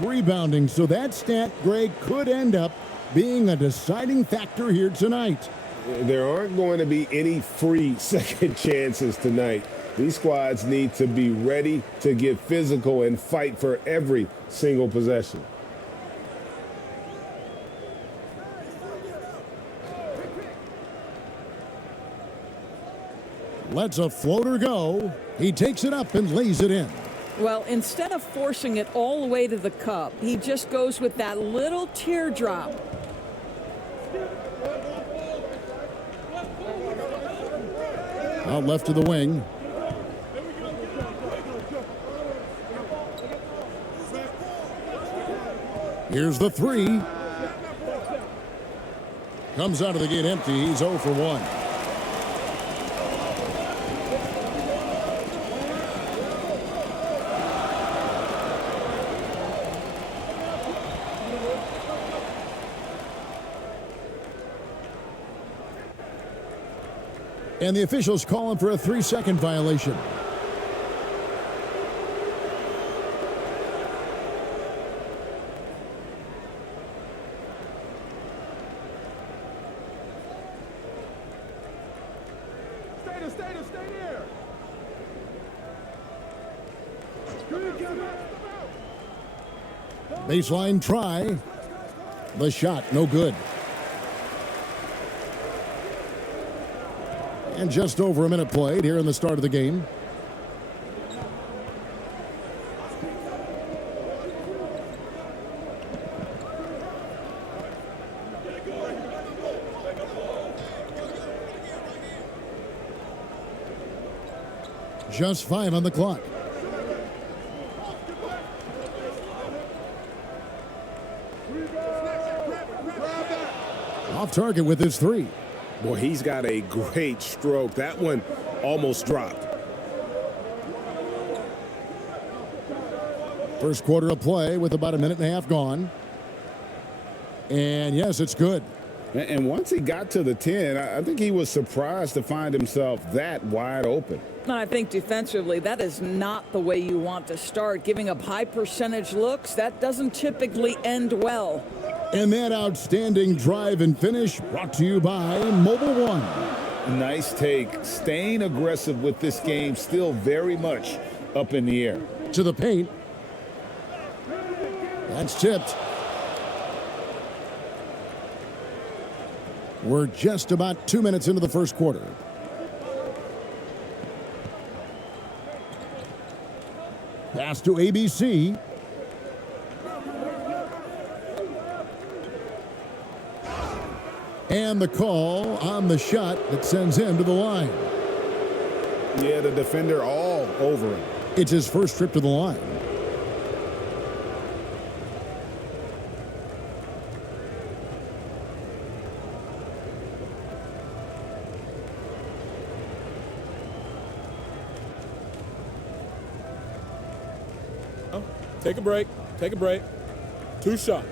rebounding, so that stat, Greg, could end up being a deciding factor here tonight. There aren't going to be any free second chances tonight. These squads need to be ready to get physical and fight for every single possession. Lets a floater go. He takes it up and lays it in. Well, instead of forcing it all the way to the cup, he just goes with that little teardrop. Out left to the wing. Here's the three. Comes out of the gate empty. He's 0 for 1. And the officials call him for a 3-second violation. Stay there. Baseline try. The shot, no good. And just over a minute played here in the start of the game. Just 5 on the clock. Off target with his 3. Boy, he's got a great stroke. That one almost dropped. First quarter of play with about a minute and a half gone. And yes, it's good. And once he got to the 10, I think he was surprised to find himself that wide open. I think defensively, that is not the way you want to start. Giving up high percentage looks, that doesn't typically end well. And that outstanding drive and finish brought to you by Mobile One. Nice take. Staying aggressive with this game, still very much up in the air. To the paint. That's tipped. We're just about 2 minutes into the first quarter. Pass to ABC. And the call on the shot that sends him to the line. Yeah, the defender all over him. It's his first trip to the line. Take a break. Take a break. 2 shots.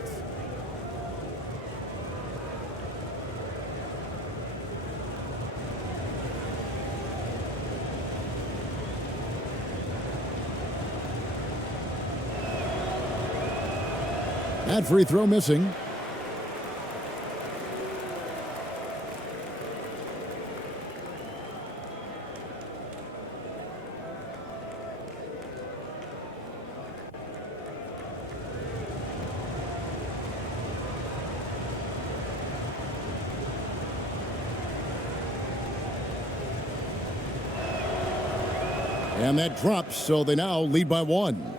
That free throw missing. And that drops, so they now lead by 1.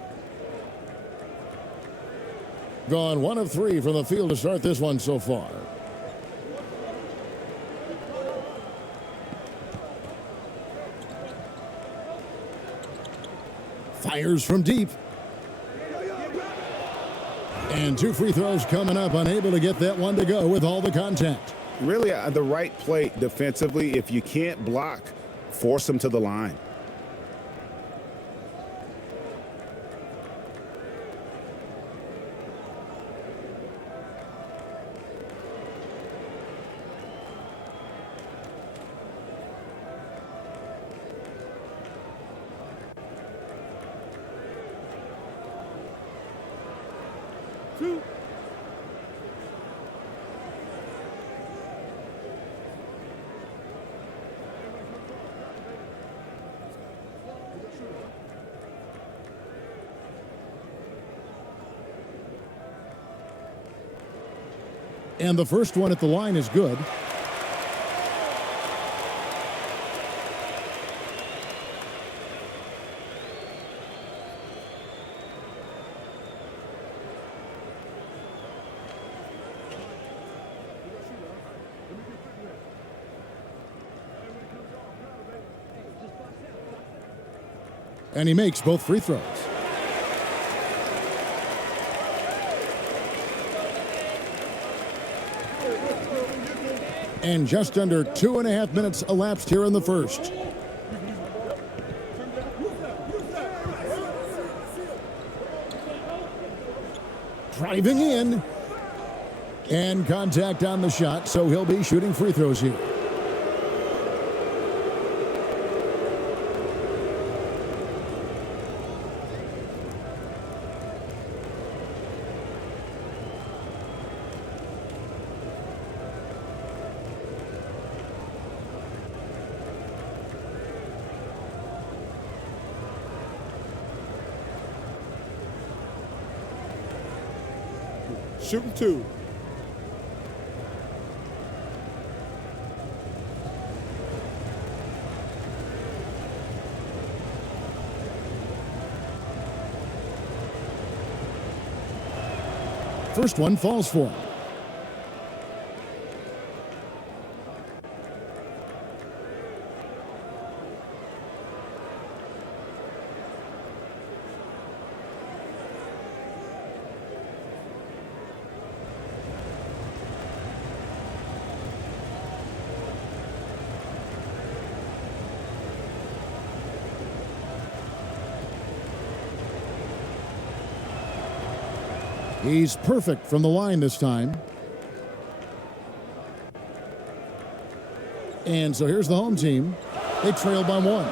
Gone 1 of 3 from the field to start this one so far. Fires from deep. And 2 free throws coming up, unable to get that one to go with all the contact. Really the right play defensively. If you can't block, force them to the line. And the first one at the line is good. And he makes both free throws. And just under 2.5 minutes elapsed here in the first. Driving in. And contact on the shot, so he'll be shooting free throws here. Shooting 2. First one falls for him. He's perfect from the line this time. And so here's the home team. They trail by 1.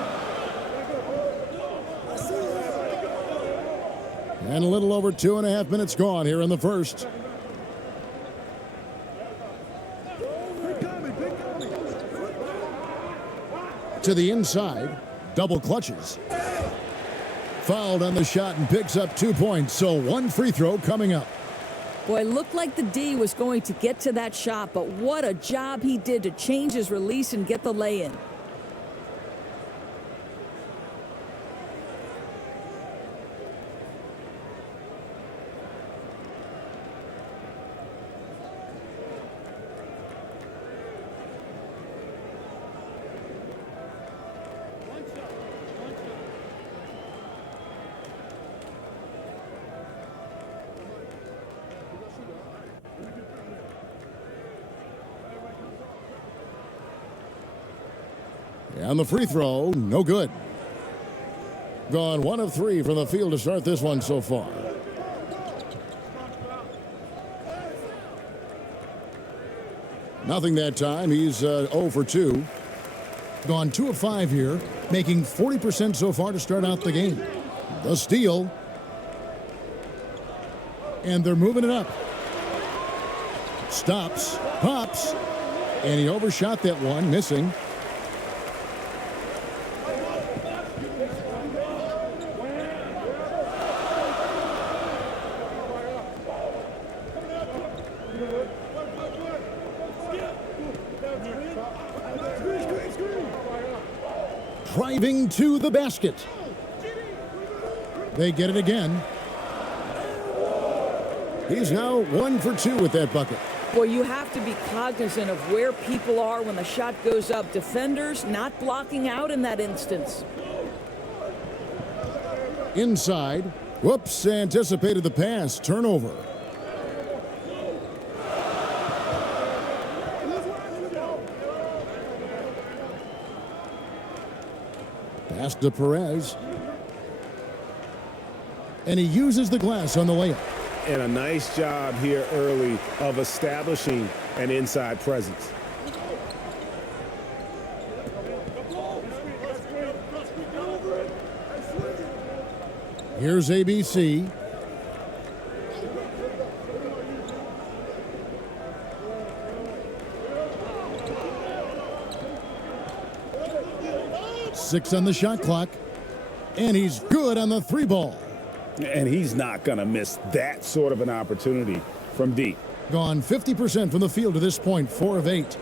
And a little over 2.5 minutes gone here in the first. To the inside, double clutches. Fouled on the shot and picks up 2 points, so 1 free throw coming up. Boy, looked like the D was going to get to that shot, but what a job he did to change his release and get the lay-in. And the free throw, no good. Gone 1 of 3 from the field to start this one so far. Nothing that time. He's 0 for 2. Gone 2 of 5 here, making 40% so far to start out the game. The steal. And they're moving it up. Stops, pops, and he overshot that one, missing. Driving to the basket. They get it again. He's now 1 for 2 with that bucket. Boy, you have to be cognizant of where people are when the shot goes up. Defenders not blocking out in that instance. Inside. Whoops, anticipated the pass. Turnover. Pass to Perez. And he uses the glass on the layup. And a nice job here early of establishing an inside presence. Here's ABC. 6 on the shot clock. And he's good on the 3 ball. And he's not going to miss that sort of an opportunity from deep. Gone 50% from the field to this point, 4 of 8.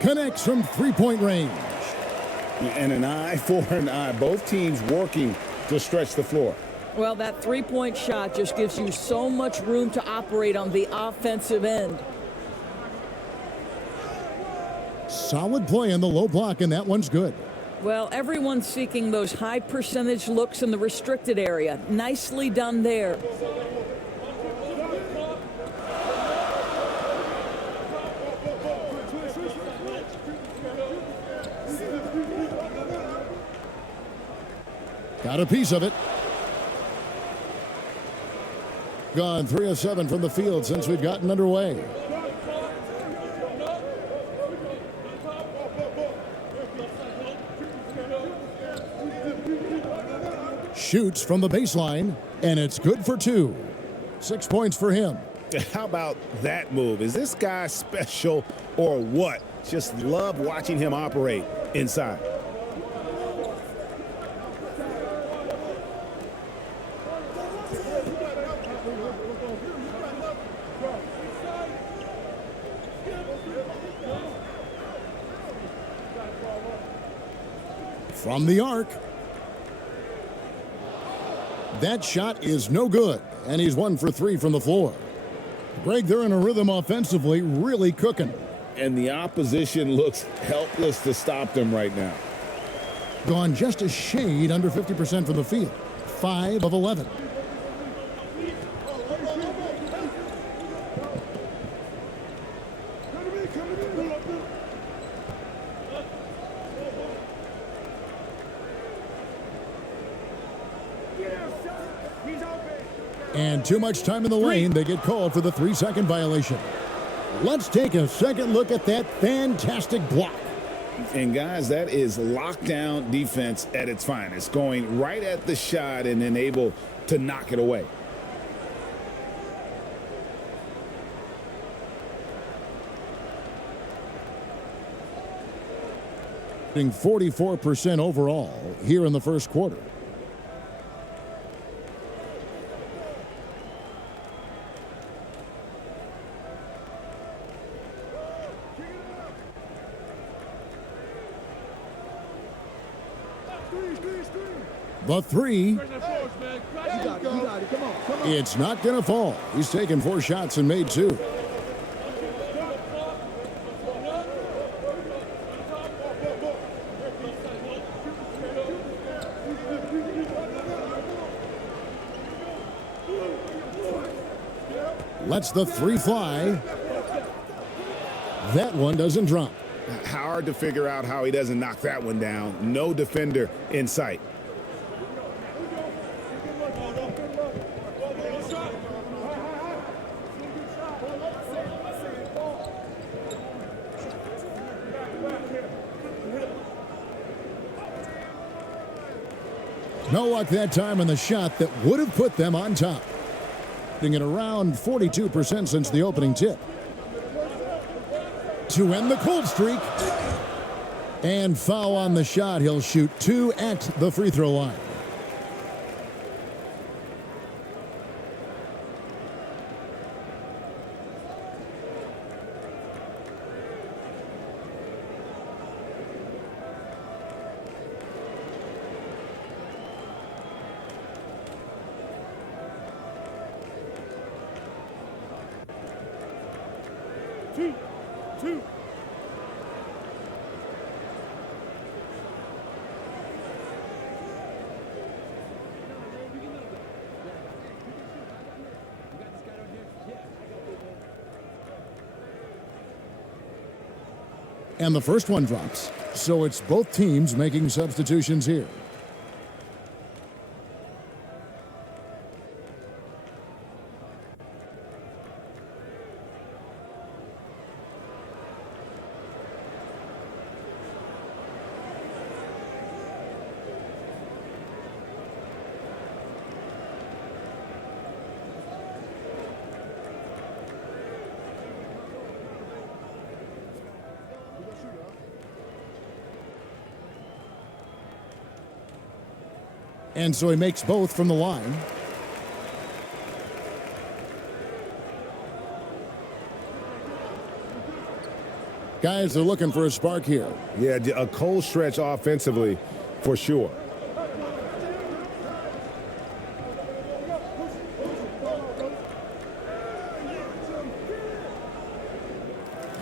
Connects from 3-point range. And an eye for an eye. Both teams working to stretch the floor. Well, that 3-point shot just gives you so much room to operate on the offensive end. Solid play in the low block, and that one's good. Well, everyone's seeking those high percentage looks in the restricted area. Nicely done there. Got a piece of it. Gone 3 of 7 from the field since we've gotten underway. Shoots from the baseline, and it's good for 2. 6 points for him. How about that move? Is this guy special or what? Just love watching him operate inside. From the arc. That shot is no good, and he's 1 for 3 from the floor. Greg, they're in a rhythm offensively, really cooking. And the opposition looks helpless to stop them right now. Gone just a shade under 50% from the field. 5 of 11. And too much time in the lane, they get called for the 3-second violation. Let's take a second look at that fantastic block. And guys, that is lockdown defense at its finest, going right at the shot and then able to knock it away. Shooting 44% overall here in the first quarter. The 3. It's not going to fall. He's taken 4 shots and made 2. Lets the 3 fly. That one doesn't drop. Hard to figure out how he doesn't knock that one down. No defender in sight. No luck that time in the shot that would have put them on top. Hitting at around 42% since the opening tip. To end the cold streak. And foul on the shot. He'll shoot 2 at the free throw line. Two. And the first one drops. So it's both teams making substitutions here. And so he makes both from the line. Guys are looking for a spark here. Yeah, a cold stretch offensively for sure.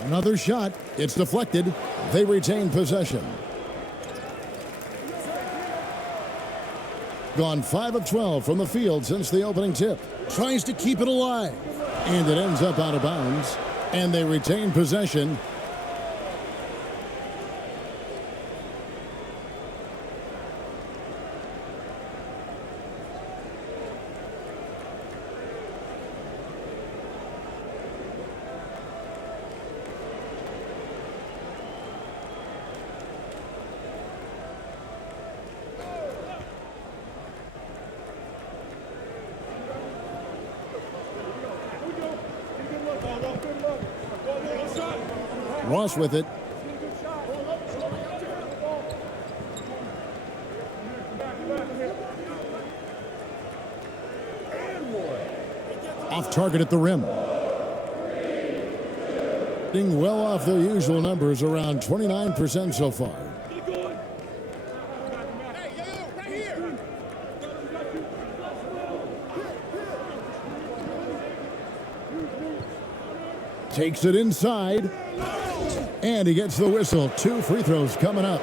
Another shot. It's deflected. They retain possession. Gone 5 of 12 from the field since the opening tip. Tries to keep it alive. And it ends up out of bounds. And they retain possession. Ross with it. Off target at the rim. Being well off their usual numbers, around 29% so far. Takes it inside. And he gets the whistle. 2 free throws coming up.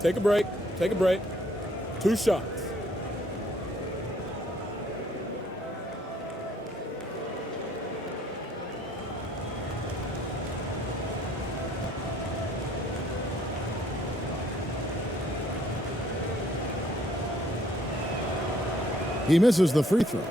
Take a break. Take a break. 2 shots. He misses the free throw.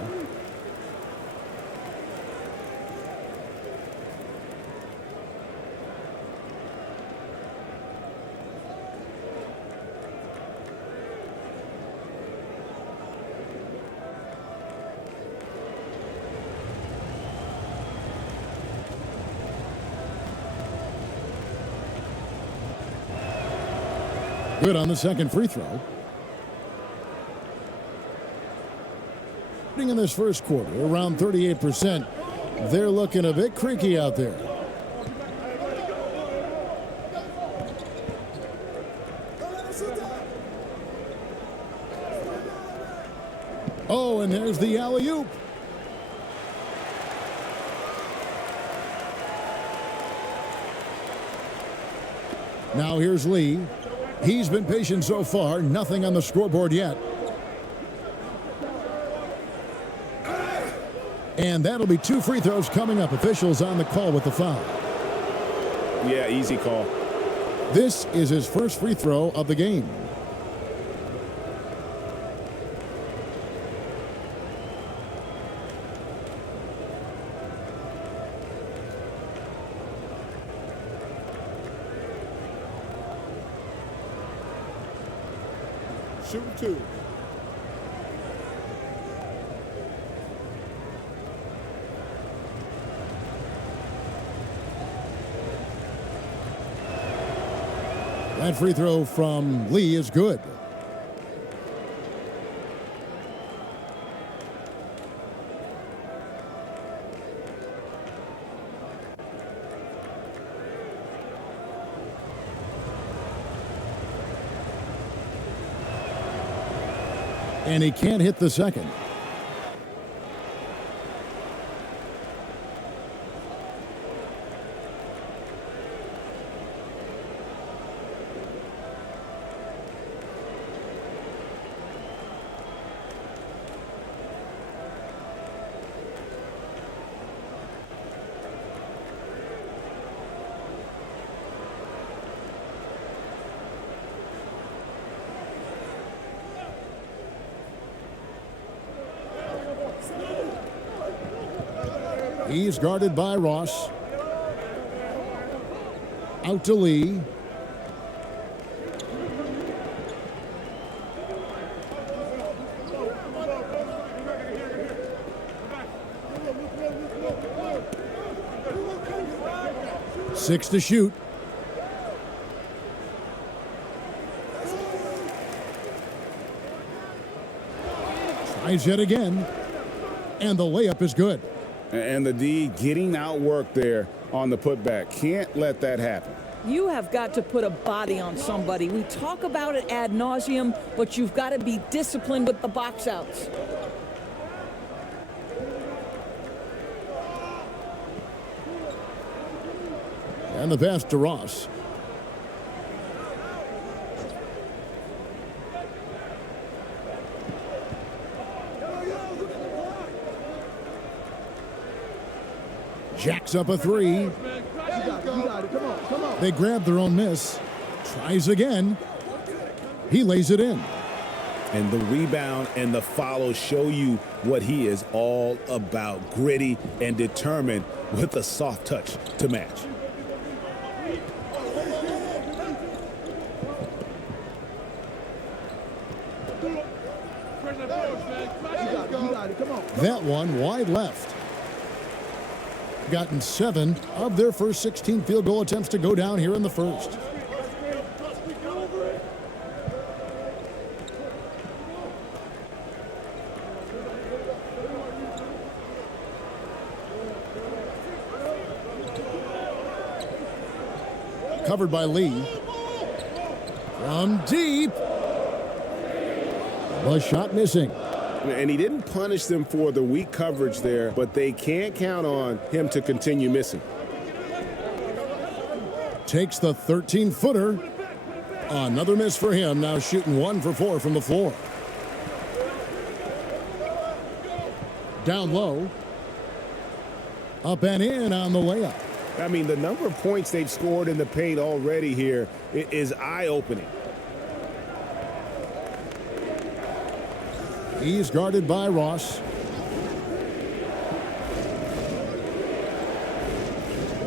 Good on the second free throw. In this first quarter, around 38%. They're looking a bit creaky out there. Oh, and there's the alley-oop. Now here's Lee. He's been patient so far. Nothing on the scoreboard yet. And that'll be 2 free throws coming up. Officials on the call with the foul. Yeah, easy call. This is his first free throw of the game. Shoot 2. That free throw from Lee is good. And he can't hit the second. He's guarded by Ross. Out to Lee. Six to shoot. Tries yet again. And the layup is good. And the D getting outworked there on the putback. Can't let that happen. You have got to put a body on somebody. We talk about it ad nauseum, but you've got to be disciplined with the box outs. And the pass to Ross. Jacks up a three. They grab their own miss. Tries again. He lays it in. And the rebound and the follow show you what he is all about. Gritty and determined with a soft touch to match. That one wide left. Gotten 7 of their first 16 field goal attempts to go down here in the first. Covered by Lee. From deep. The shot missing. And he didn't punish them for the weak coverage there, but they can't count on him to continue missing. Takes the 13-footer. Another miss for him, now shooting 1 for 4 from the floor. Down low. Up and in on the layup. I mean, the number of points they've scored in the paint already here is eye-opening. He's guarded by Ross.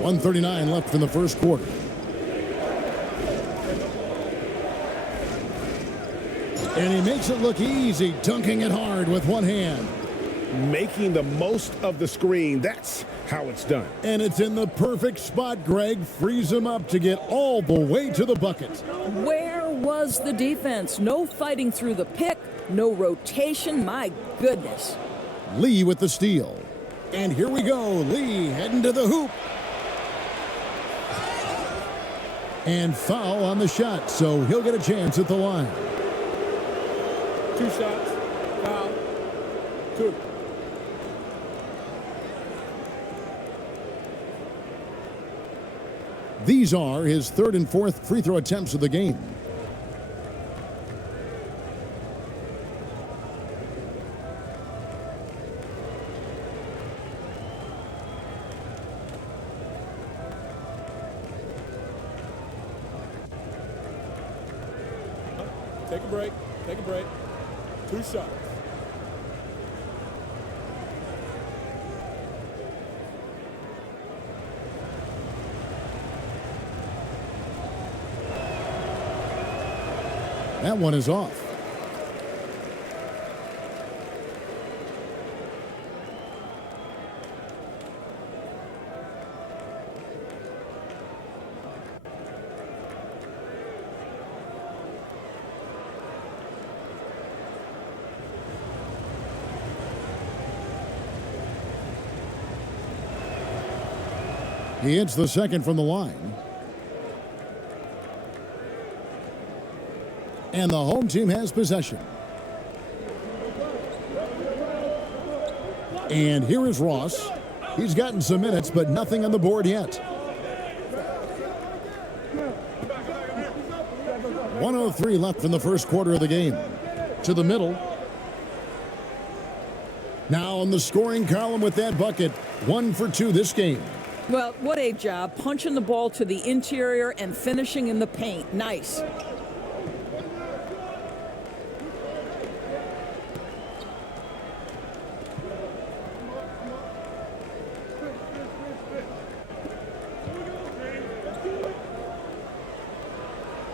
1:39 left in the first quarter. And he makes it look easy, dunking it hard with one hand. Making the most of the screen, that's how it's done. And it's in the perfect spot, Greg. Frees him up to get all the way to the bucket. Where was the defense? No fighting through the pick, no rotation. My goodness. Lee with the steal. And here we go. Lee heading to the hoop. And foul on the shot, so he'll get a chance at the line. 2 shots. Foul. 2. These are his 3rd and 4th free throw attempts of the game. Take a break. Take a break. 2 shots. That one is off. He hits the second from the line. And the home team has possession. And here is Ross. He's gotten some minutes, but nothing on the board yet. 1:03 left in the first quarter of the game. To the middle. Now on the scoring column with that bucket. 1 for 2 this game. Well, what a job. Punching the ball to the interior and finishing in the paint. Nice.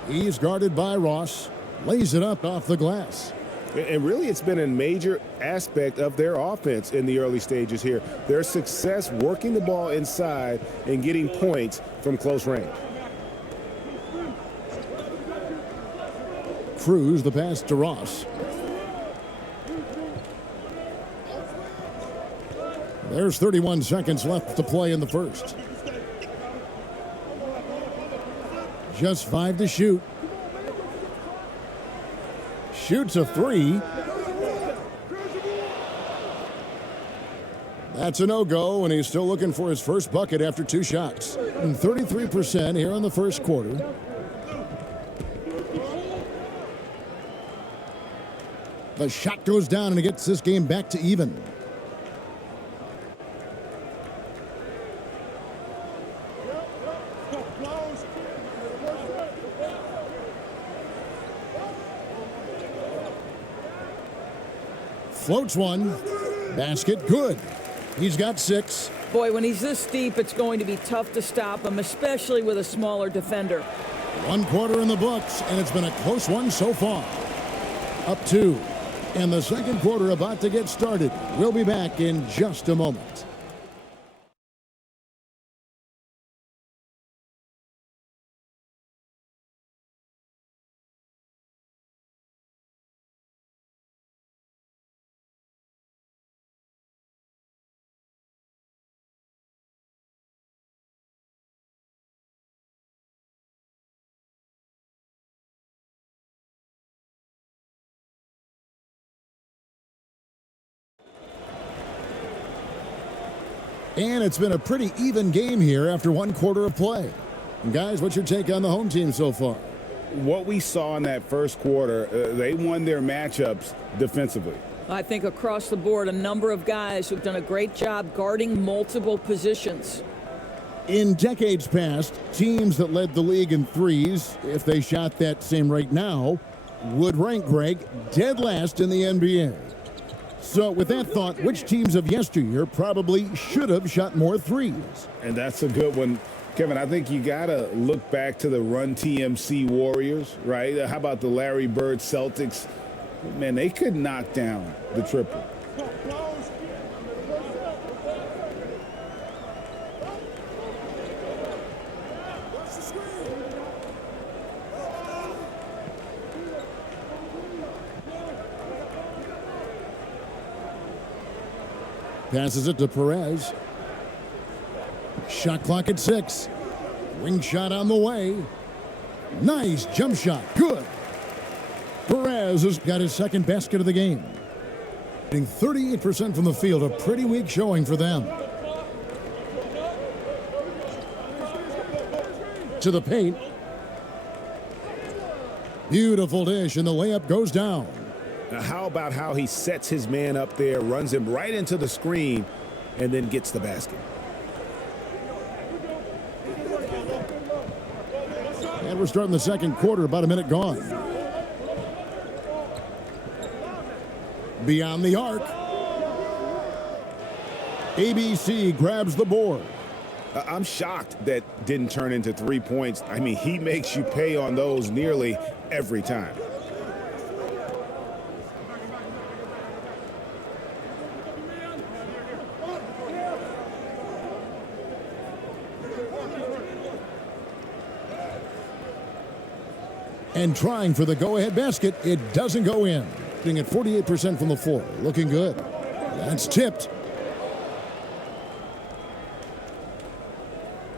He's guarded by Ross. Lays it up off the glass. And really, it's been a major aspect of their offense in the early stages here. Their success working the ball inside and getting points from close range. Cruz the pass to Ross. There's 31 seconds left to play in the first. Just 5 to shoot. Shoots a 3. That's a no-go, and he's still looking for his first bucket after 2 shots. And 33% here in the first quarter. The shot goes down, and it gets this game back to even. Floats one. Basket good. He's got 6. Boy, when he's this deep, it's going to be tough to stop him, especially with a smaller defender. 1 quarter in the books, and it's been a close one so far. Up 2. And the second quarter about to get started. We'll be back in just a moment. And it's been a pretty even game here after 1 quarter of play. And guys, what's your take on the home team so far? What we saw in that first quarter, they won their matchups defensively. I think across the board, a number of guys who've done a great job guarding multiple positions. In decades past, teams that led the league in threes, if they shot that same rate now, would rank, Greg, dead last in the NBA. So with that thought, which teams of yesteryear probably should have shot more threes? And that's a good one. Kevin, I think you got to look back to the Run TMC Warriors, right? How about the Larry Bird Celtics? Man, they could knock down the triple. Passes it to Perez. Shot clock at 6. Wing shot on the way. Nice jump shot. Good. Perez has got his second basket of the game. Hitting 38% from the field. A pretty weak showing for them. To the paint. Beautiful dish, and the layup goes down. Now, how about how he sets his man up there, runs him right into the screen, and then gets the basket. And we're starting the second quarter, about a minute gone. Beyond the arc. ABC grabs the board. I'm shocked that didn't turn into 3 points. I mean, he makes you pay on those nearly every time. And trying for the go-ahead basket, it doesn't go in. Being at 48% from the floor, looking good. That's tipped.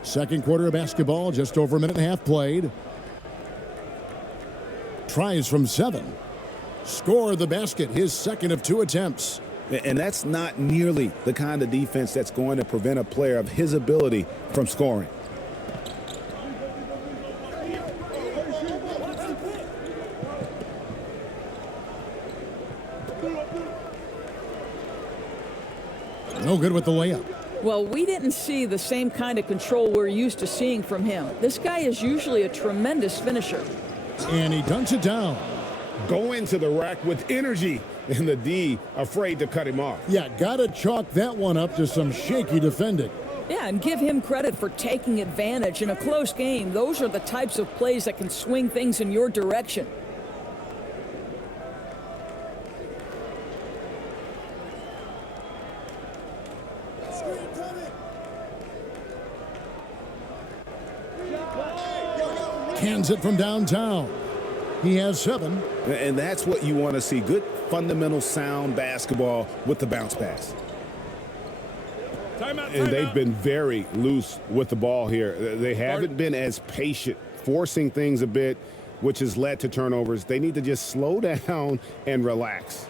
Second quarter of basketball, just over a minute and a half played. Tries from 7. Score the basket, his second of 2 attempts. And that's not nearly the kind of defense that's going to prevent a player of his ability from scoring. No good with the layup. Well, we didn't see the same kind of control we're used to seeing from him. This guy is usually a tremendous finisher. And he dunks it down. Go into the rack with energy, and the D afraid to cut him off. Yeah, gotta chalk that one up to some shaky defending. Yeah, and give him credit for taking advantage in a close game. Those are the types of plays that can swing things in your direction. Cans it from downtown. He has 7. And that's what you want to see. Good, fundamental, sound basketball with the bounce pass. And they've been very loose with the ball here. They haven't been as patient, forcing things a bit, which has led to turnovers. They need to just slow down and relax.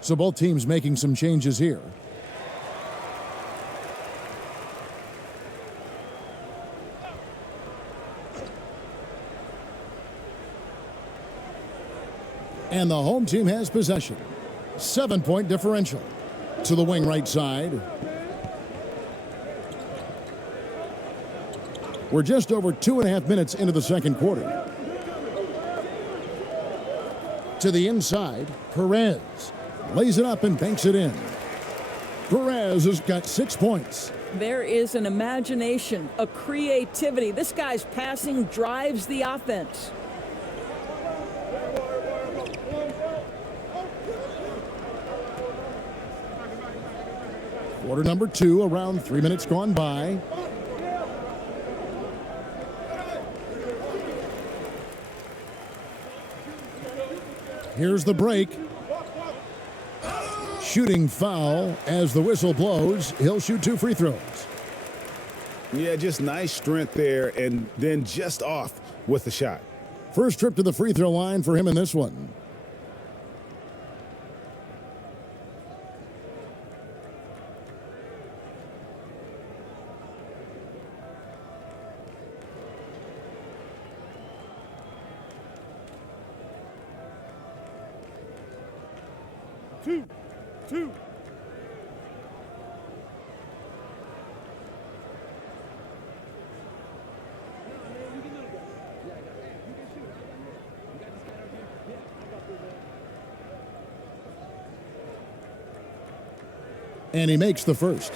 So both teams making some changes here. And the home team has possession. 7-point differential. To the wing right side. We're just over 2.5 minutes into the second quarter. To the inside, Perez lays it up and banks it in. Perez has got 6 points. There is an imagination, a creativity. This guy's passing drives the offense. Quarter number 2, around 3 minutes gone by. Here's the break. Shooting foul as the whistle blows. He'll shoot 2 free throws. Yeah, just nice strength there, and then just off with the shot. First trip to the free throw line for him in this one. Two. And he makes the first.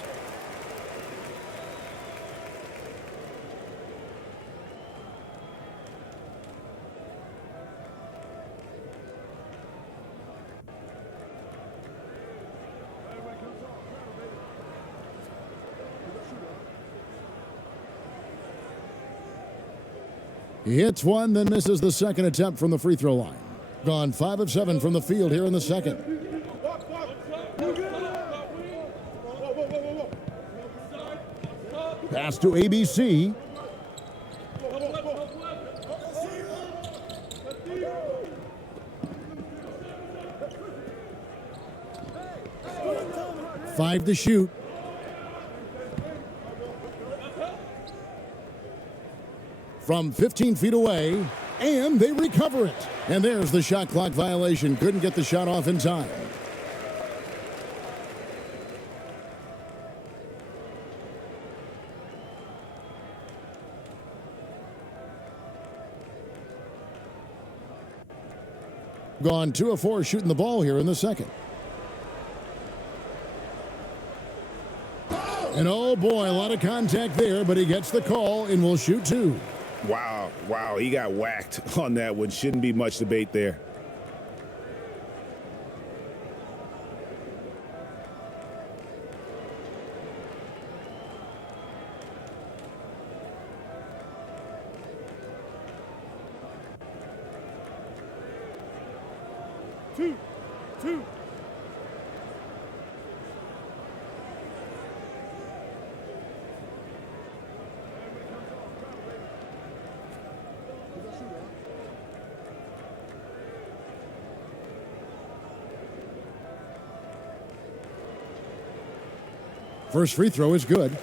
He hits one, then misses the second attempt from the free throw line. Gone 5 of 7 from the field here in the second. Pass to ABC. Five to shoot. From 15 feet away, and they recover it. And there's the shot clock violation. Couldn't get the shot off in time. Gone 2 of 4 shooting the ball here in the second. And oh boy, a lot of contact there, but he gets the call and will shoot 2. Wow, he got whacked on that one. Shouldn't be much debate there. Two. First free throw is good.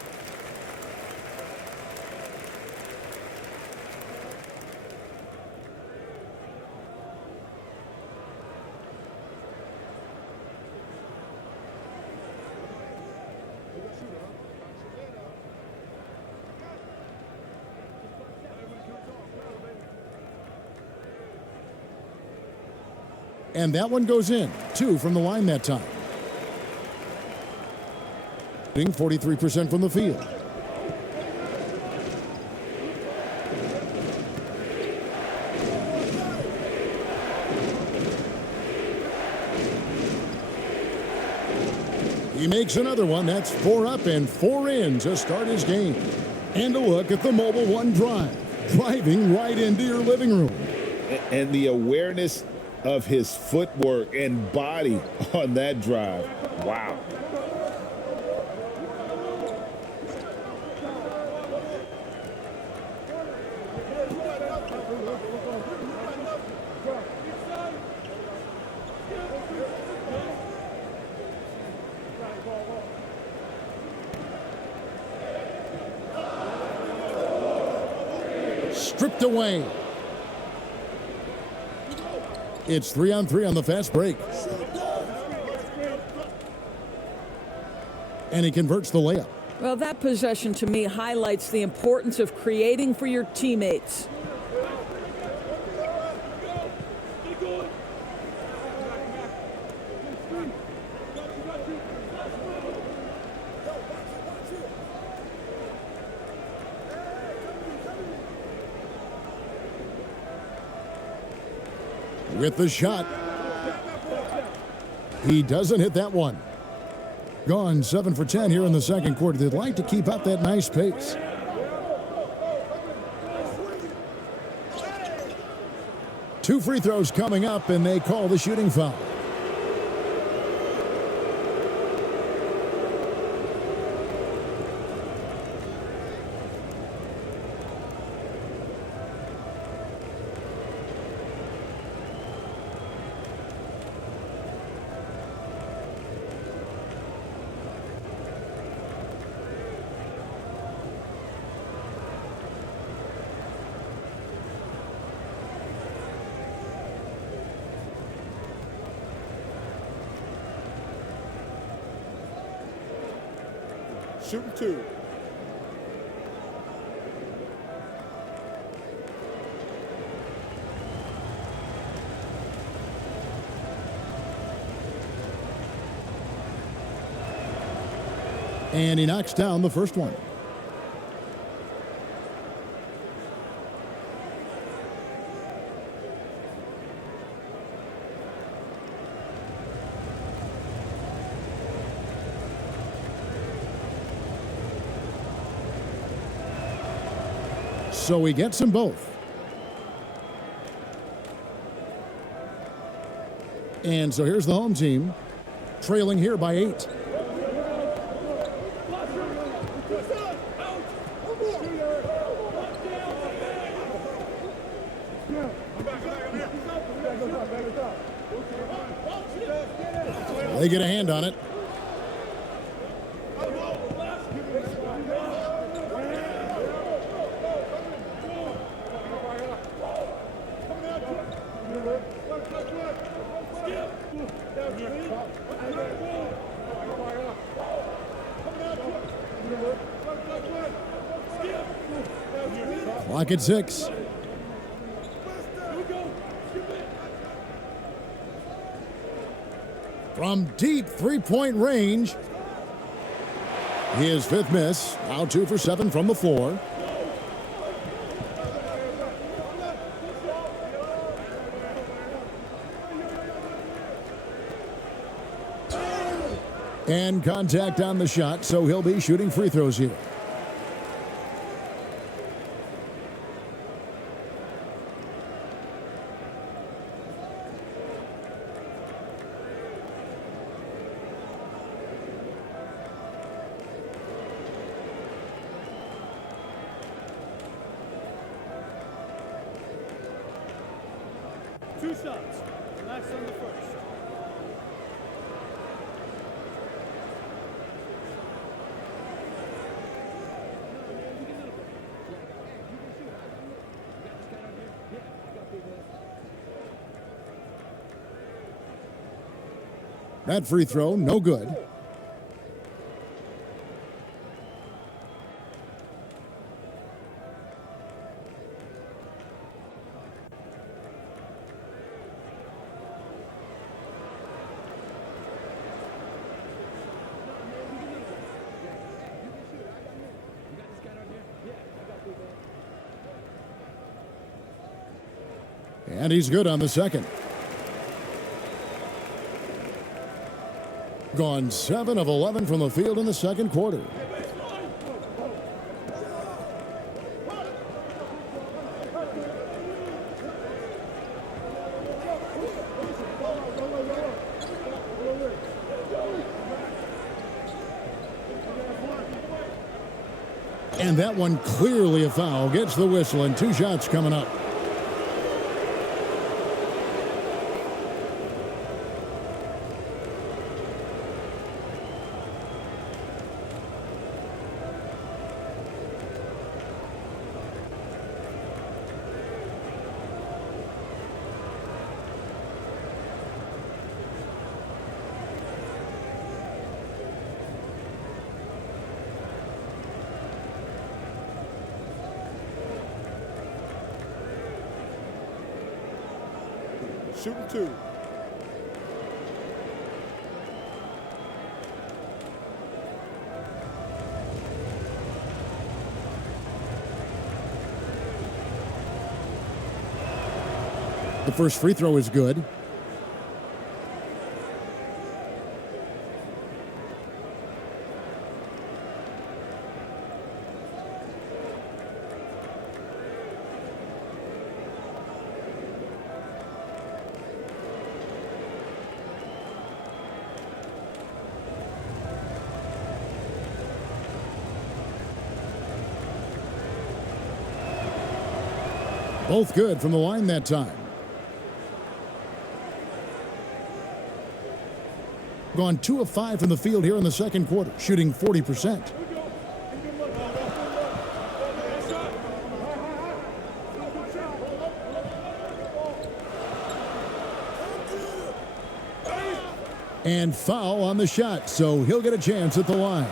And that one goes in. 2 from the line that time. 43% from the field. He makes another one. That's 4 up and 4 in to start his game. And a look at the Mobile One drive. Driving right into your living room. And the awareness of his footwork and body on that drive. Wow. Stripped away. It's 3-on-3 on the fast break. And he converts the layup. Well, that possession to me highlights the importance of creating for your teammates. With the shot. He doesn't hit that one. Gone 7 for 10 here in the second quarter. They'd like to keep up that nice pace. Two free throws coming up, and they call the shooting foul. Shooting 2. And he knocks down the first one. So he gets them both. And so here's the home team, trailing here by 8. They get a hand on it. Clock at 6. From deep three-point range. His fifth miss. Now 2 for 7 from the floor. And contact on the shot, so he'll be shooting free throws here. Two shots. Relax on the first. That free throw, no good. And he's good on the second. Gone 7 of 11 from the field in the second quarter. And that one clearly a foul. Gets the whistle and 2 shots coming up. Shooting 2. The first free throw is good. Both good from the line that time. Gone 2 of 5 from the field here in the second quarter, shooting 40%. And foul on the shot, so he'll get a chance at the line.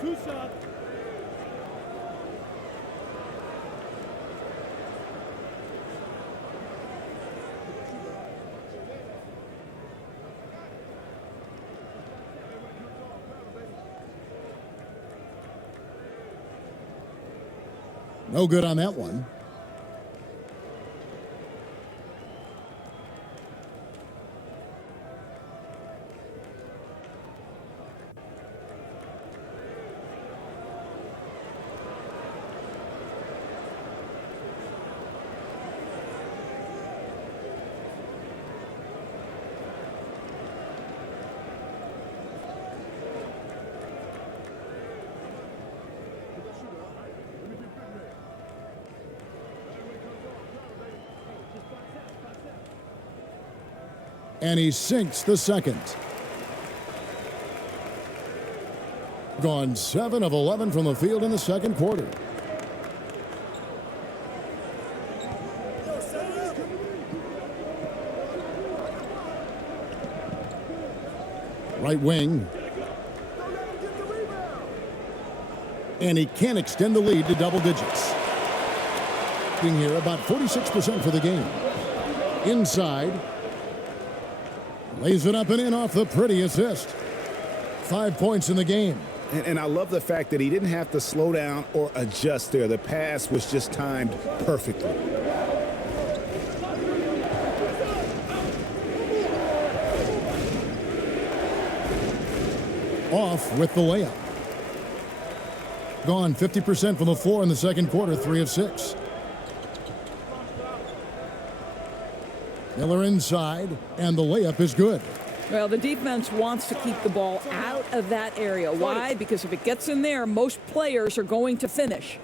Two shots. No good on that one. And he sinks the second. Gone 7 of 11 from the field in the second quarter. Right wing. And he can extend the lead to double digits. Being here about 46% for the game. Inside. Lays it up and in off the pretty assist. 5 points in the game. And I love the fact that he didn't have to slow down or adjust there. The pass was just timed perfectly. Off with the layup. Gone 50% from the floor in the second quarter, 3 of 6. Miller inside, and the layup is good. Well, the defense wants to keep the ball out of that area. Why? Because if it gets in there, most players are going to finish.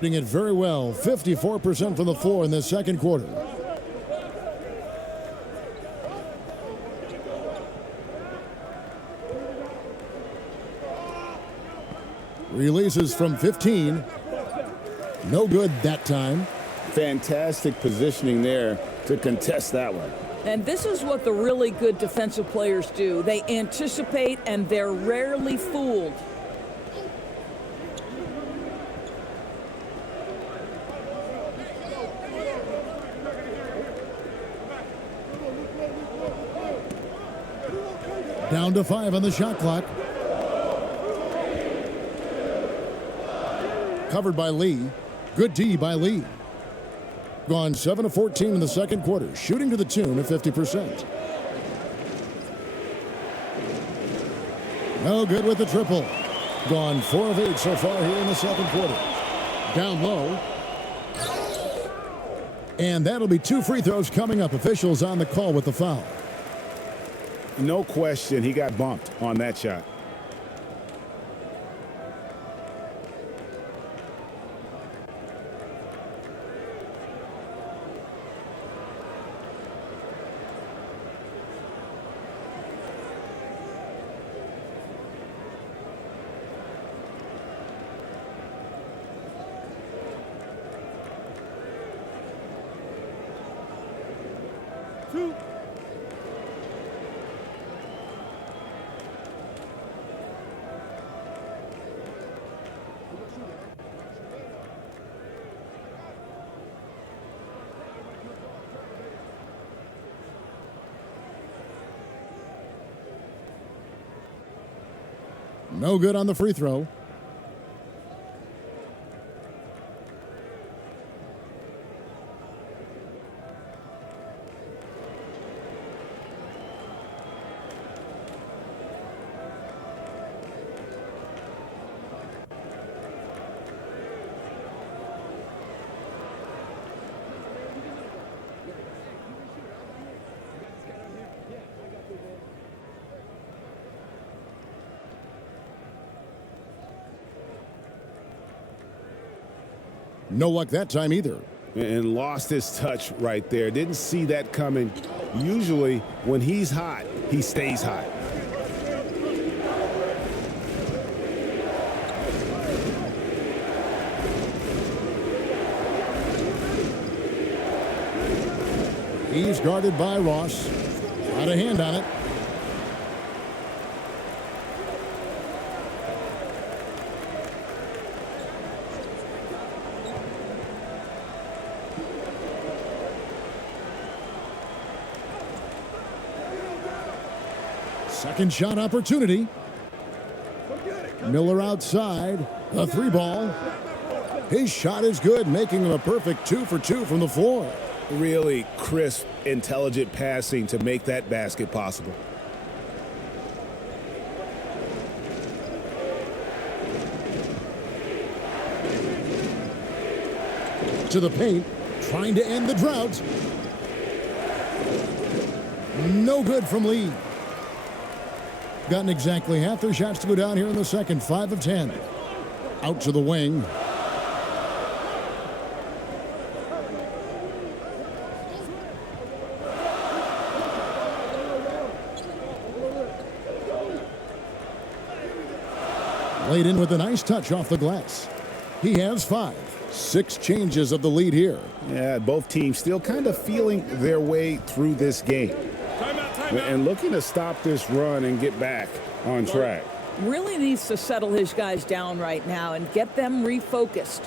Doing it very well. 54% from the floor in the second quarter. Releases from 15. No good that time. Fantastic positioning there to contest that one. And this is what the really good defensive players do. They anticipate, and they're rarely fooled. Down to 5 on the shot clock. Covered by Lee. Good D by Lee. Gone 7 of 14 in the second quarter. Shooting to the tune of 50%. No good with the triple. Gone 4 of 8 so far here in the second quarter. Down low. And that'll be 2 free throws coming up. Officials on the call with the foul. No question, he got bumped on that shot. No good on the free throw. No luck that time either. And lost his touch right there. Didn't see that coming. Usually, when he's hot, he stays hot. He's guarded by Ross. Got a hand on it. Second shot opportunity. Miller outside. A 3-ball. His shot is good, making him a perfect 2 for 2 from the floor. Really crisp, intelligent passing to make that basket possible. To the paint, trying to end the drought. No good from Lee. Gotten exactly half their shots to go down here in the second. 5 of 10. Out to the wing. Laid in with a nice touch off the glass. He has 5. 6 changes of the lead here. Yeah, both teams still kind of feeling their way through this game. Timeout. And looking to stop this run and get back on track. Really needs to settle his guys down right now and get them refocused.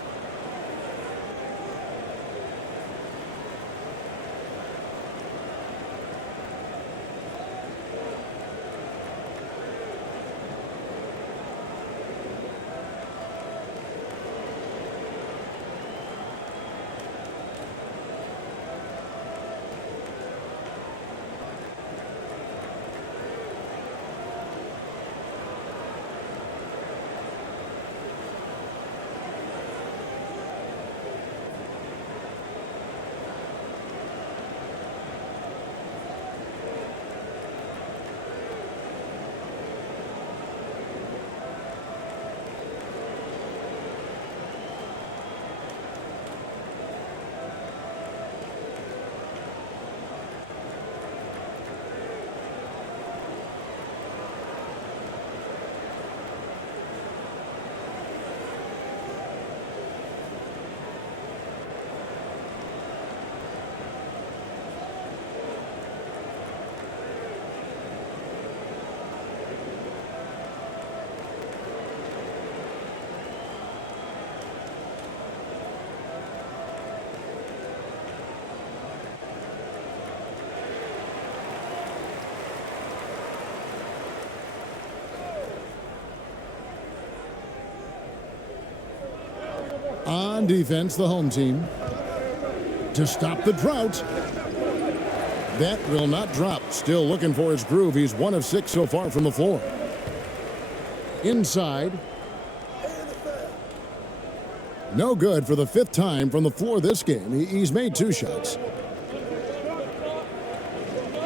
On defense, the home team. To stop the drought. That will not drop. Still looking for his groove. He's 1 of 6 so far from the floor. Inside. No good for the 5th time from the floor this game. He's made 2 shots.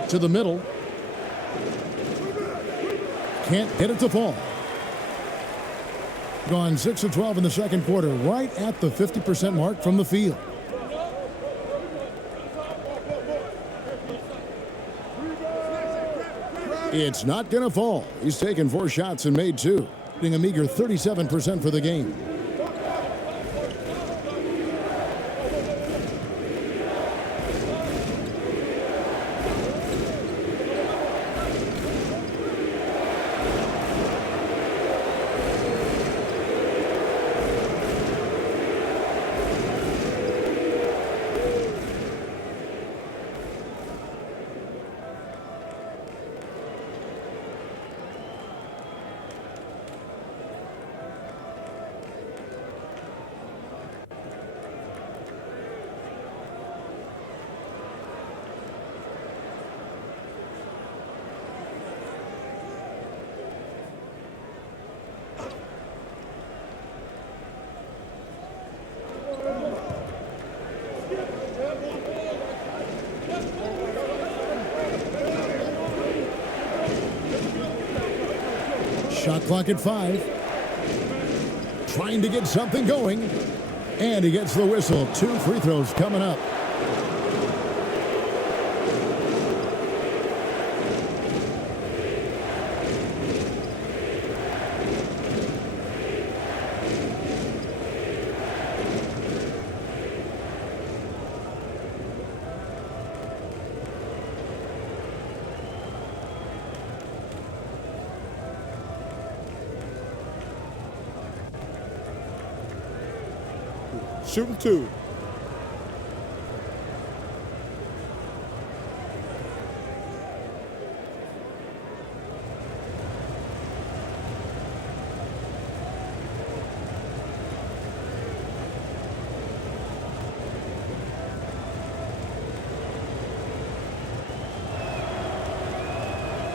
To the middle. Can't get it to fall. Gone 6 of 12 in the second quarter, right at the 50% mark from the field. It's not going to fall. He's taken 4 shots and made 2, getting a meager 37% for the game. Shot clock at 5. Trying to get something going. And he gets the whistle. 2 free throws coming up. Shooting 2.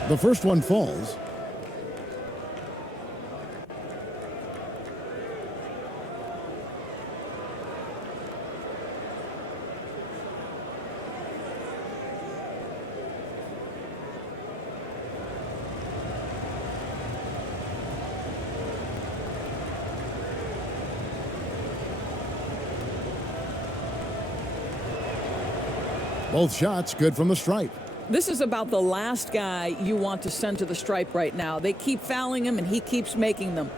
The first one falls. Both shots good from the stripe. This is about the last guy you want to send to the stripe right now. They keep fouling him, and he keeps making them.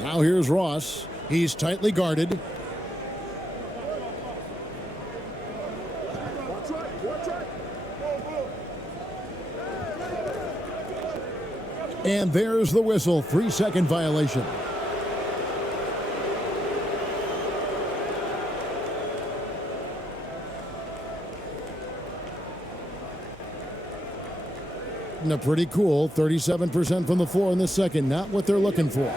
Now here's Ross. He's tightly guarded. And there's the whistle. 3-second violation. A pretty cool 37% from the floor in the second. Not what they're looking for.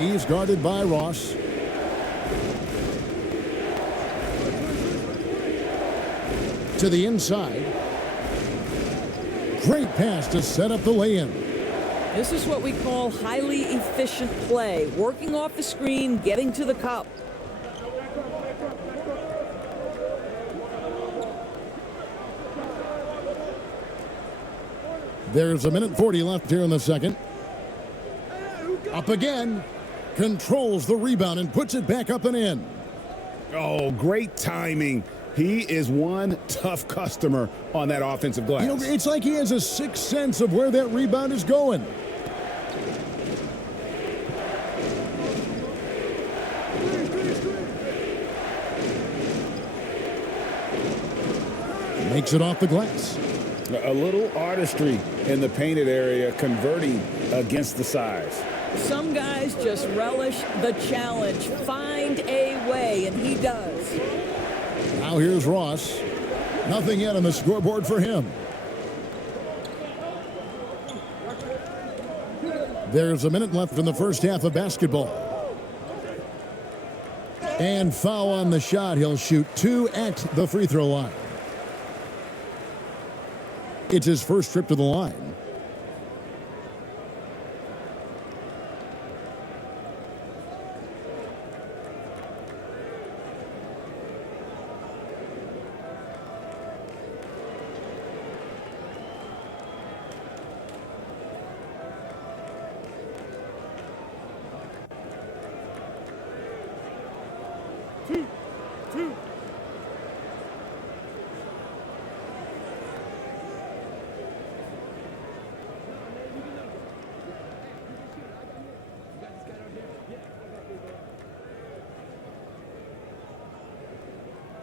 He's guarded by Ross. To the inside. Great pass to set up the lay-in. This is what we call highly efficient play. Working off the screen, getting to the cup. There's 1:40 left here in the second. Up again. Controls the rebound and puts it back up and in. Oh, great timing. He is one tough customer on that offensive glass. You know, it's like he has a sixth sense of where that rebound is going. Makes it off the glass. A little artistry in the painted area, converting against the size. Some guys just relish the challenge. Find a way, and he does. Now here's Ross. Nothing yet on the scoreboard for him. There's a minute left in the first half of basketball. And foul on the shot. He'll shoot 2 at the free throw line. It's his first trip to the line.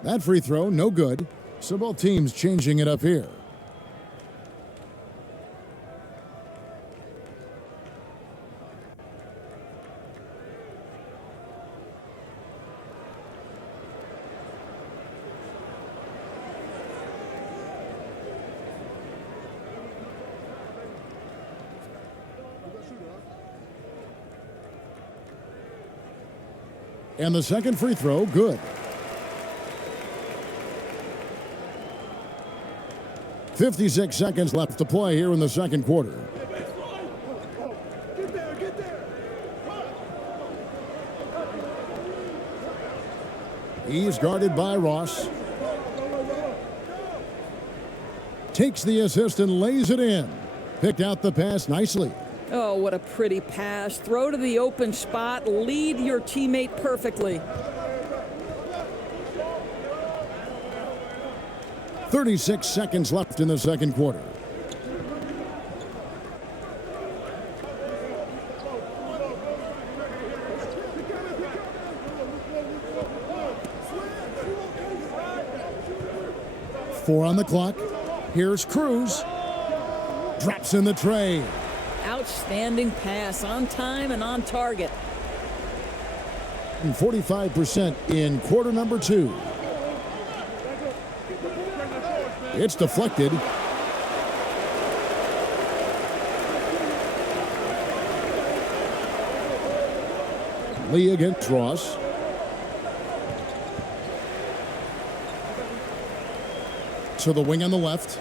That free throw, no good. So both teams changing it up here. And the second free throw, good. 56 seconds left to play here in the second quarter. He's guarded by Ross. Takes the assist and lays it in. Picked out the pass nicely. Oh, what a pretty pass. Throw to the open spot. Lead your teammate perfectly. 36 seconds left in the second quarter. Four on the clock. Here's Cruz. Drops in the tray. Outstanding pass, on time and on target. 45% in quarter number 2. It's deflected. Lee against Ross. To the wing on the left.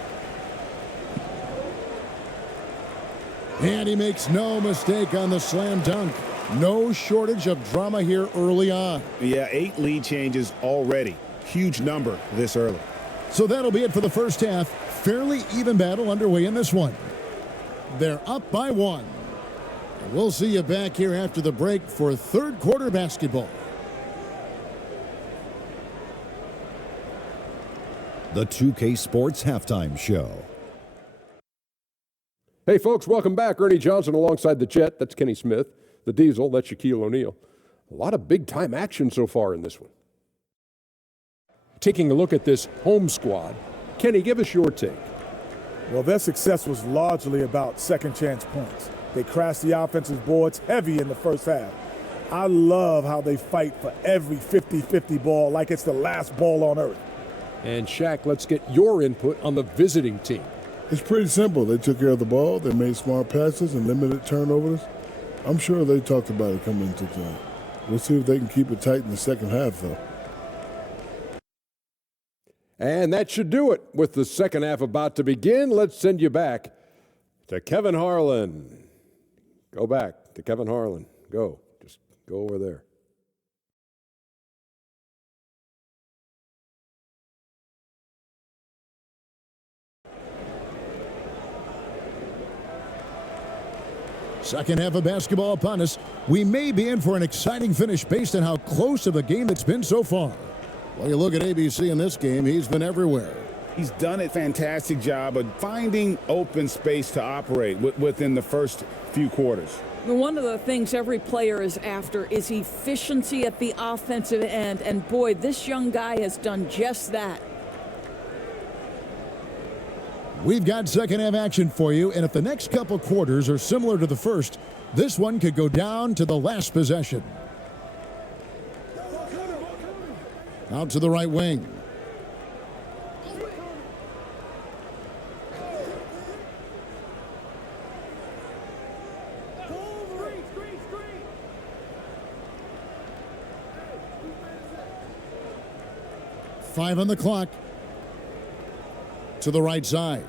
And he makes no mistake on the slam dunk. No shortage of drama here early on. Yeah, 8 lead changes already. Huge number this early. So that'll be it for the first half. Fairly even battle underway in this one. They're up by 1. And we'll see you back here after the break for third quarter basketball. The 2K Sports Halftime Show. Hey, folks, welcome back. Ernie Johnson alongside the Jet. That's Kenny Smith. The Diesel, that's Shaquille O'Neal. A lot of big-time action so far in this one. Taking a look at this home squad, Kenny, give us your take. Well, their success was largely about second chance points. They crashed the offensive boards heavy in the first half. I love how they fight for every 50-50 ball like it's the last ball on earth. And Shaq, let's get your input on the visiting team. It's pretty simple. They took care of the ball, they made smart passes and limited turnovers. I'm sure they talked about it coming into tonight. We'll see if they can keep it tight in the second half, though. And that should do it. With the second half about to begin, let's send you back to Kevin Harlan. Go back to Kevin Harlan. Go. Just go over there. Second half of basketball upon us. We may be in for an exciting finish based on how close of a game it's been so far. Well, you look at ABC in this game, he's been everywhere. He's done a fantastic job of finding open space to operate within the first few quarters. One of the things every player is after is efficiency at the offensive end. And boy, this young guy has done just that. We've got second half action for you, and if the next couple quarters are similar to the first, this one could go down to the last possession. Out to the right wing. Five on the clock. To the right side.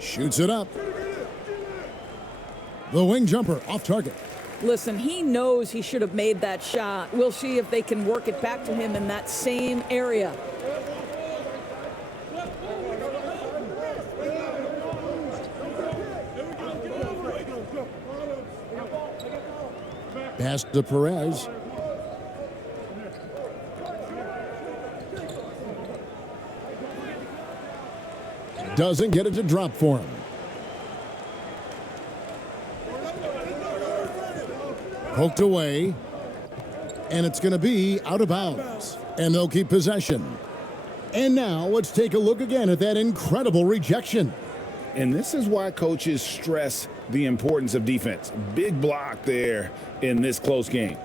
Shoots it up. The wing jumper off target. Listen, he knows he should have made that shot. We'll see if they can work it back to him in that same area. Pass to Perez. Doesn't get it to drop for him. Poked away. And it's going to be out of bounds. And they'll keep possession. And now let's take a look again at that incredible rejection. And this is why coaches stress the importance of defense. Big block there in this close game.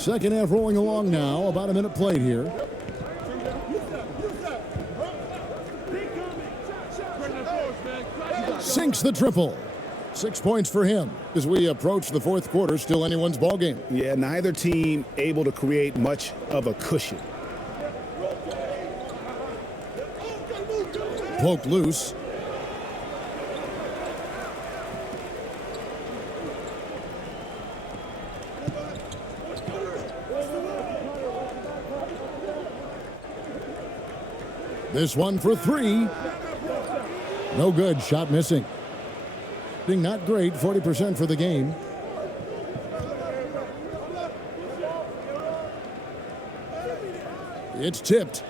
Second half rolling along now. About a minute played here. Sinks the triple. 6 points for him. As we approach the fourth quarter, still anyone's ball game. Yeah, neither team able to create much of a cushion. Poked loose. This one for three. No good. Shot missing. Not great. 40% for the game. It's tipped.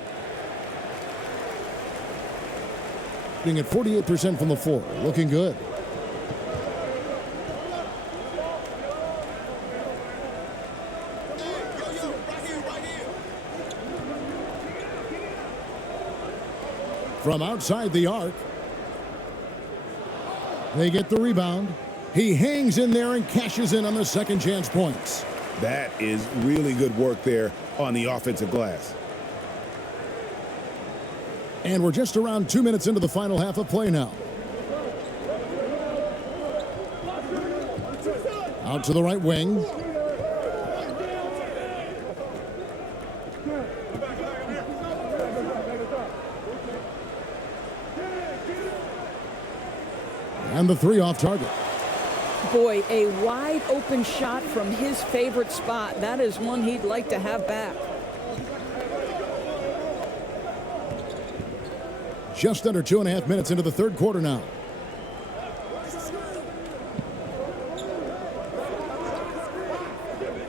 Being at 48% from the floor. Looking good. From outside the arc. They get the rebound. He hangs in there and cashes in on the second chance points. That is really good work there on the offensive glass. And we're just around 2 minutes into the final half of play now. Out to the right wing. And the three off target. Boy, a wide open shot from his favorite spot. That is one he'd like to have back. Just under 2.5 minutes into the third quarter now.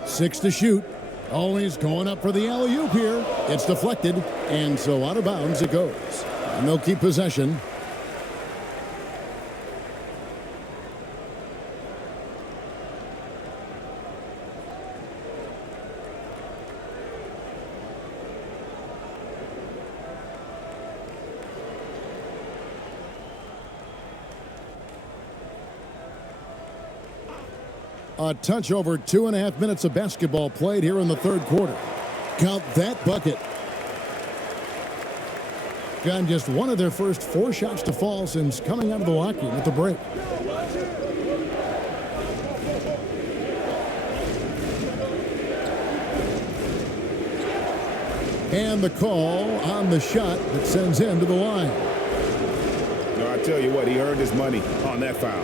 Six to shoot. Always going up for the alley-oop here. It's deflected, and so out of bounds it goes. And they'll keep possession. A touch over 2.5 minutes of basketball played here in the third quarter. Count that bucket. Gotten just one of their first 4 shots to fall since coming out of the locker room at the break. And the call on the shot that sends him to the line. No, I tell you what, he earned his money on that foul.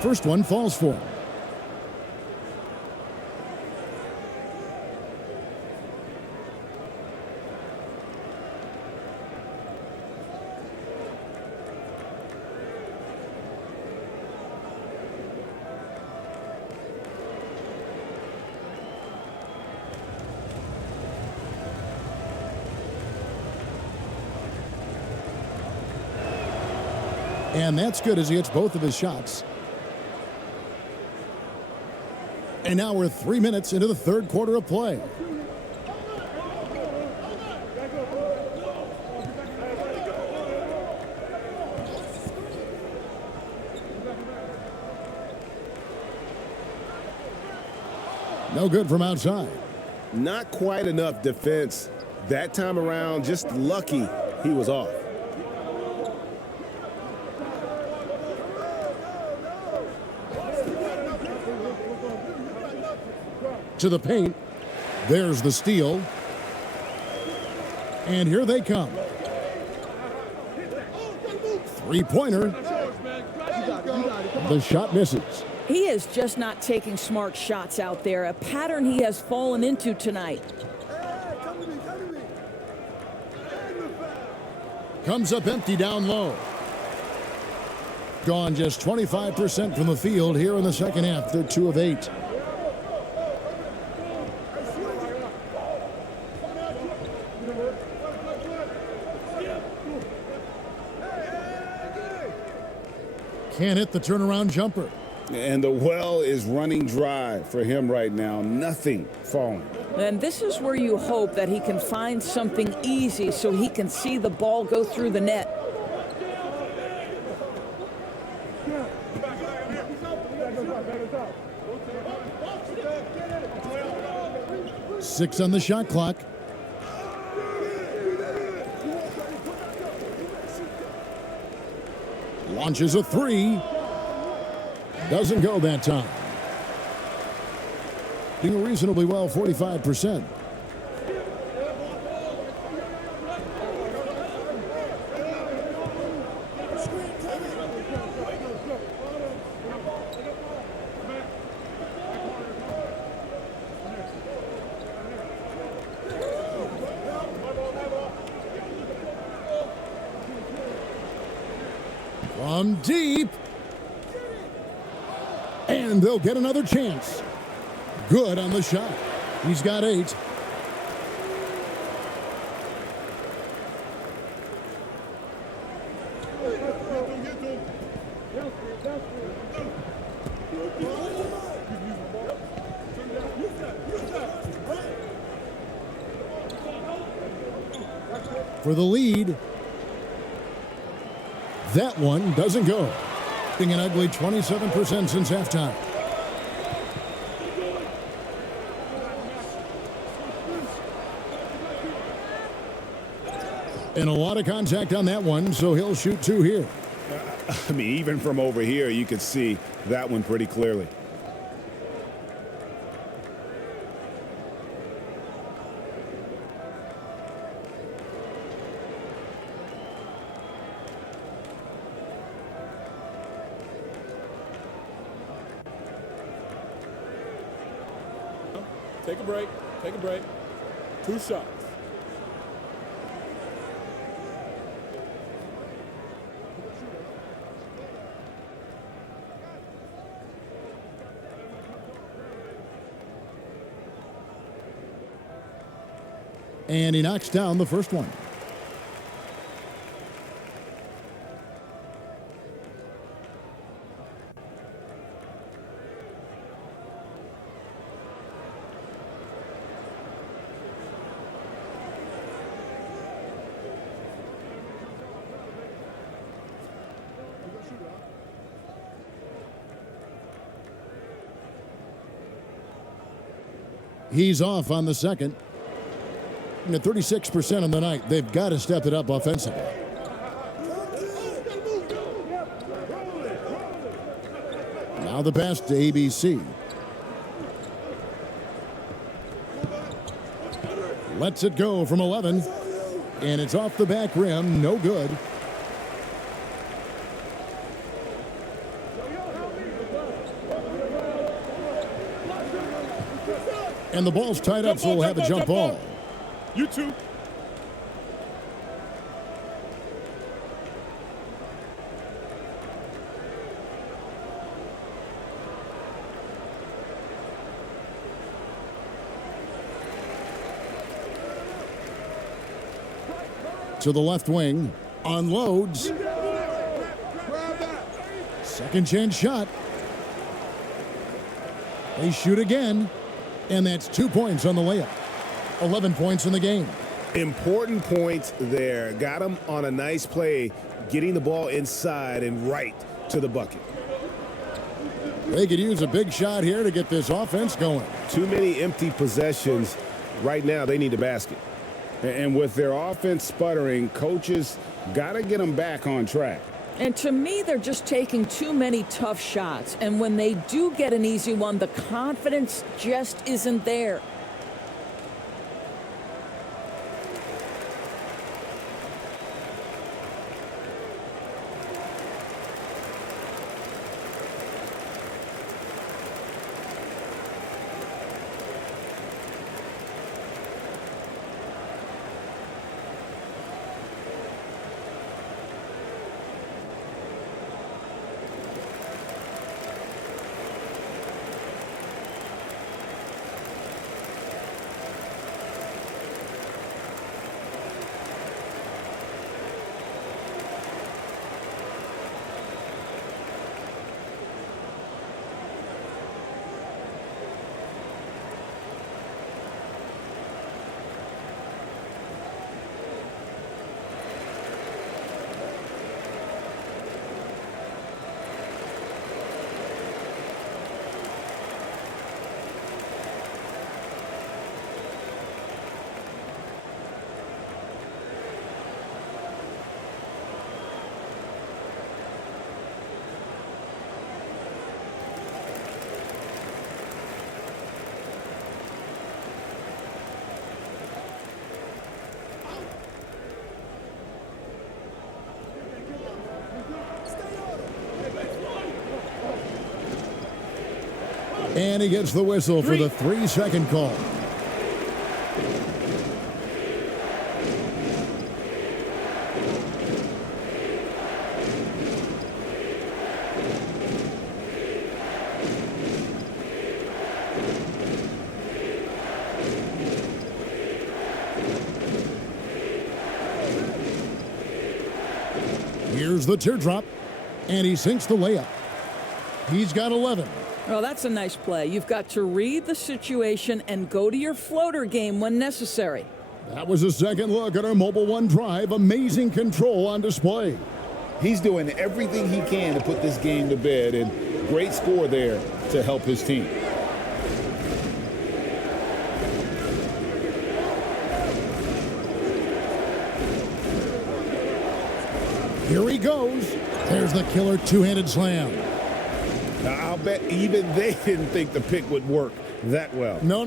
First one falls for him. And that's good as he hits both of his shots. And now we're 3 minutes into the third quarter of play. No good from outside. Not quite enough defense that time around. Just lucky he was off. To the paint. There's the steal. And here they come. Three-pointer. The shot misses. He is just not taking smart shots out there, a pattern he has fallen into tonight. Comes up empty down low. Gone just 25% from the field here in the second half. They're 2 of 8. Can't hit the turnaround jumper. And the well is running dry for him right now. Nothing falling. And this is where you hope that he can find something easy so he can see the ball go through the net. Six on the shot clock. Launches a 3. Doesn't go that time. Doing reasonably well, 45%. From deep. And they'll get another chance. Good on the shot. He's got 8. For the lead. That one doesn't go. Being an ugly 27% since halftime. And a lot of contact on that one, so he'll shoot 2 here. I mean, even from over here, you could see that one pretty clearly. Take a break. Take a break. 2 shots. And he knocks down the first one. He's off on the second. At 36% on the night, they've got to step it up offensively. Now the pass to ABC. Lets it go from 11. And it's off the back rim, no good. And the ball's tied up, so we'll have a jump ball. You too. To the left wing, unloads. Second chance shot. They shoot again, and that's 2 points on the layup. 11 points in the game. Important points there. Got him on a nice play, getting the ball inside and right to the bucket. They could use a big shot here to get this offense going. Too many empty possessions. Right now, they need a basket. And with their offense sputtering, coaches got to get them back on track. And to me, they're just taking too many tough shots. And when they do get an easy one, the confidence just isn't there. And he gets the whistle for the 3-second call. Here's the teardrop, and he sinks the layup. He's got 11. Well, that's a nice play. You've got to read the situation and go to your floater game when necessary. That was a second look at our Mobile One drive. Amazing control on display. He's doing everything he can to put this game to bed, and great score there to help his team. Here he goes. There's the killer two-handed slam. Now, I'll bet even they didn't think the pick would work that well. No.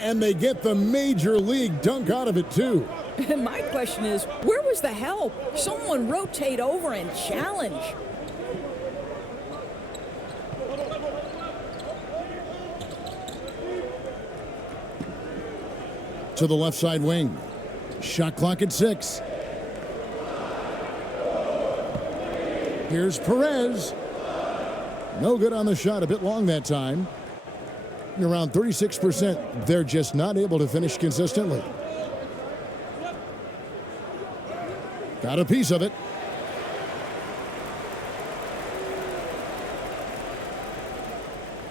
And they get the major league dunk out of it, too. And my question is, where was the help? Someone rotate over and challenge. To the left side wing. Shot clock at 6. Here's Perez. No good on the shot. A bit long that time. Around 36%. They're just not able to finish consistently. Got a piece of it.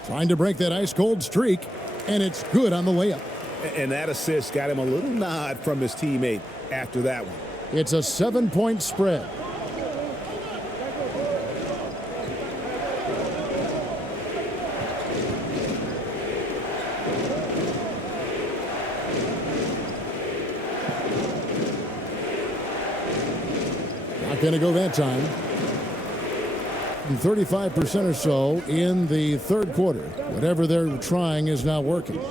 Trying to break that ice-cold streak, and it's good on the layup. And that assist got him a little nod from his teammate after that one. It's a 7-point spread. Not going to go that time. 35% or so in the third quarter. Whatever they're trying is not working.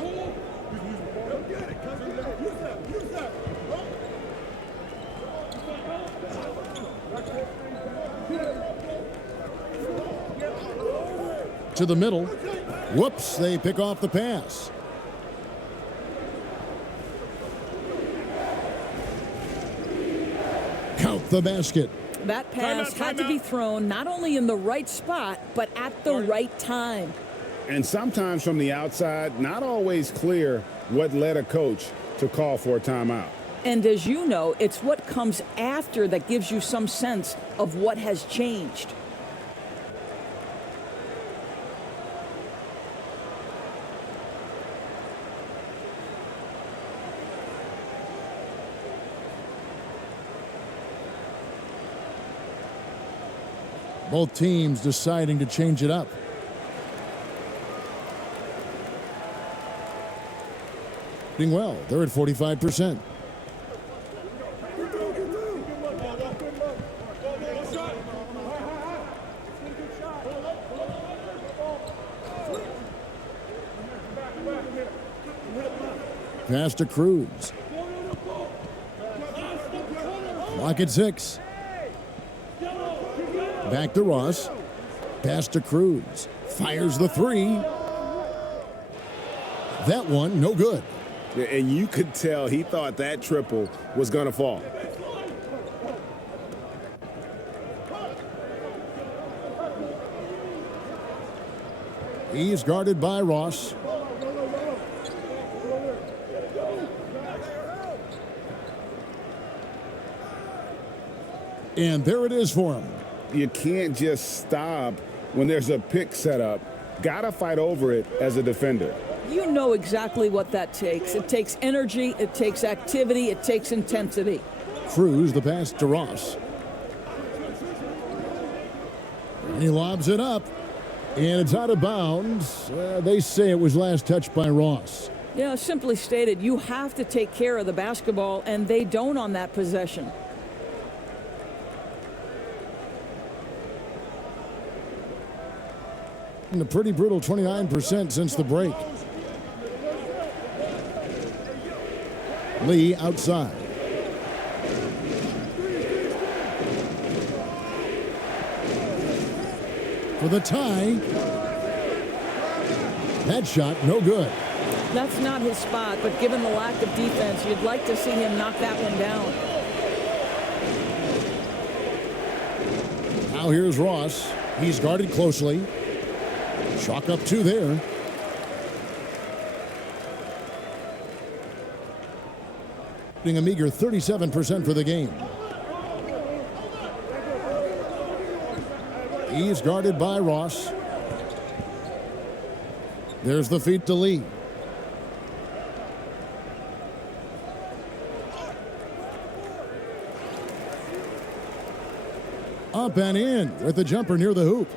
To the middle. Whoops, they pick off the pass. Count the basket. That pass had to be thrown not only in the right spot, but at the right time. And sometimes from the outside, not always clear what led a coach to call for a timeout. And as you know, it's what comes after that gives you some sense of what has changed. Both teams deciding to change it up. Doing well. They're at 45%. Pass to Cruz. Clock at 6. Back to Ross. Pass to Cruz. Fires the 3. That one, no good. And you could tell he thought that triple was going to fall. He's guarded by Ross. And there it is for him. You can't just stop when there's a pick set up. Gotta fight over it as a defender. You know exactly what that takes. It takes energy, it takes activity, it takes intensity. Cruz, the pass to Ross. And he lobs it up, and it's out of bounds. They say it was last touched by Ross. Yeah, simply stated, you have to take care of the basketball, and they don't on that possession. And a pretty brutal 29% since the break. Lee outside. For the tie. That shot, no good. That's not his spot, but given the lack of defense, you'd like to see him knock that one down. Now here's Ross. He's guarded closely. Chalk up 2 there. Shooting a meager 37% for the game. He's guarded by Ross. There's the feed to Lee. Up and in with the jumper near the hoop.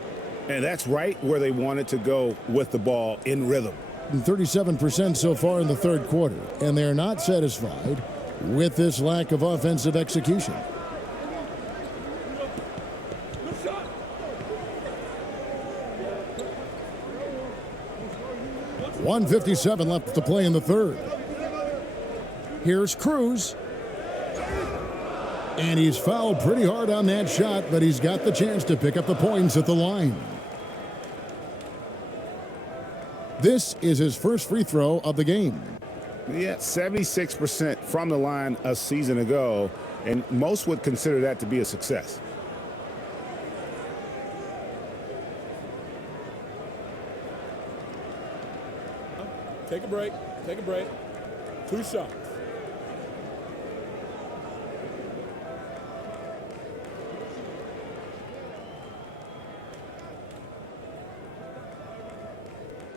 And that's right where they wanted to go with the ball, in rhythm. 37% so far in the third quarter, and they're not satisfied with this lack of offensive execution. .157 left to play in the third. Here's Cruz. And he's fouled pretty hard on that shot, but he's got the chance to pick up the points at the line. This is his first free throw of the game. Yeah, 76% from the line a season ago, and most would consider that to be a success. Take a break. Take a break. 2 shots.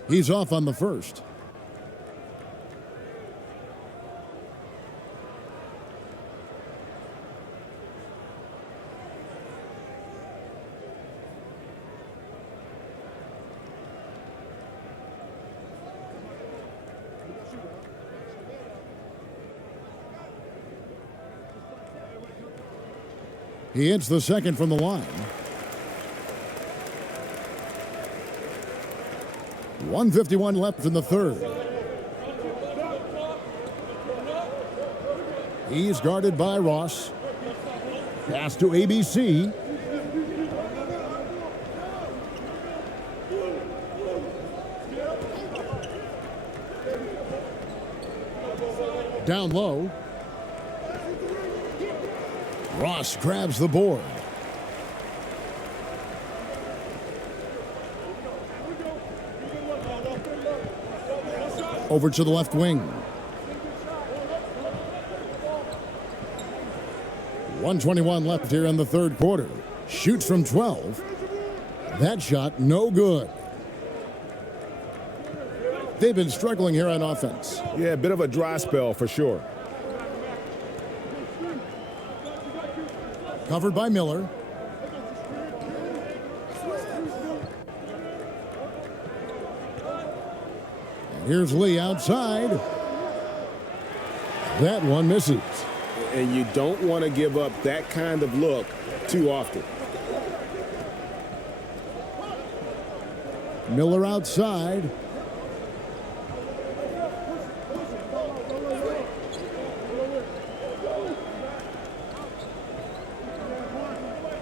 He's off on the first. He hits the second from the line. 151 left in the third. He's guarded by Ross. Pass to ABC. Down low. Ross grabs the board. Over to the left wing. 121 left here in the third quarter. Shoots from 12. That shot, no good. They've been struggling here on offense. Yeah, a bit of a dry spell for sure. Covered by Miller. And here's Lee outside. That one misses. And you don't want to give up that kind of look too often. Miller outside.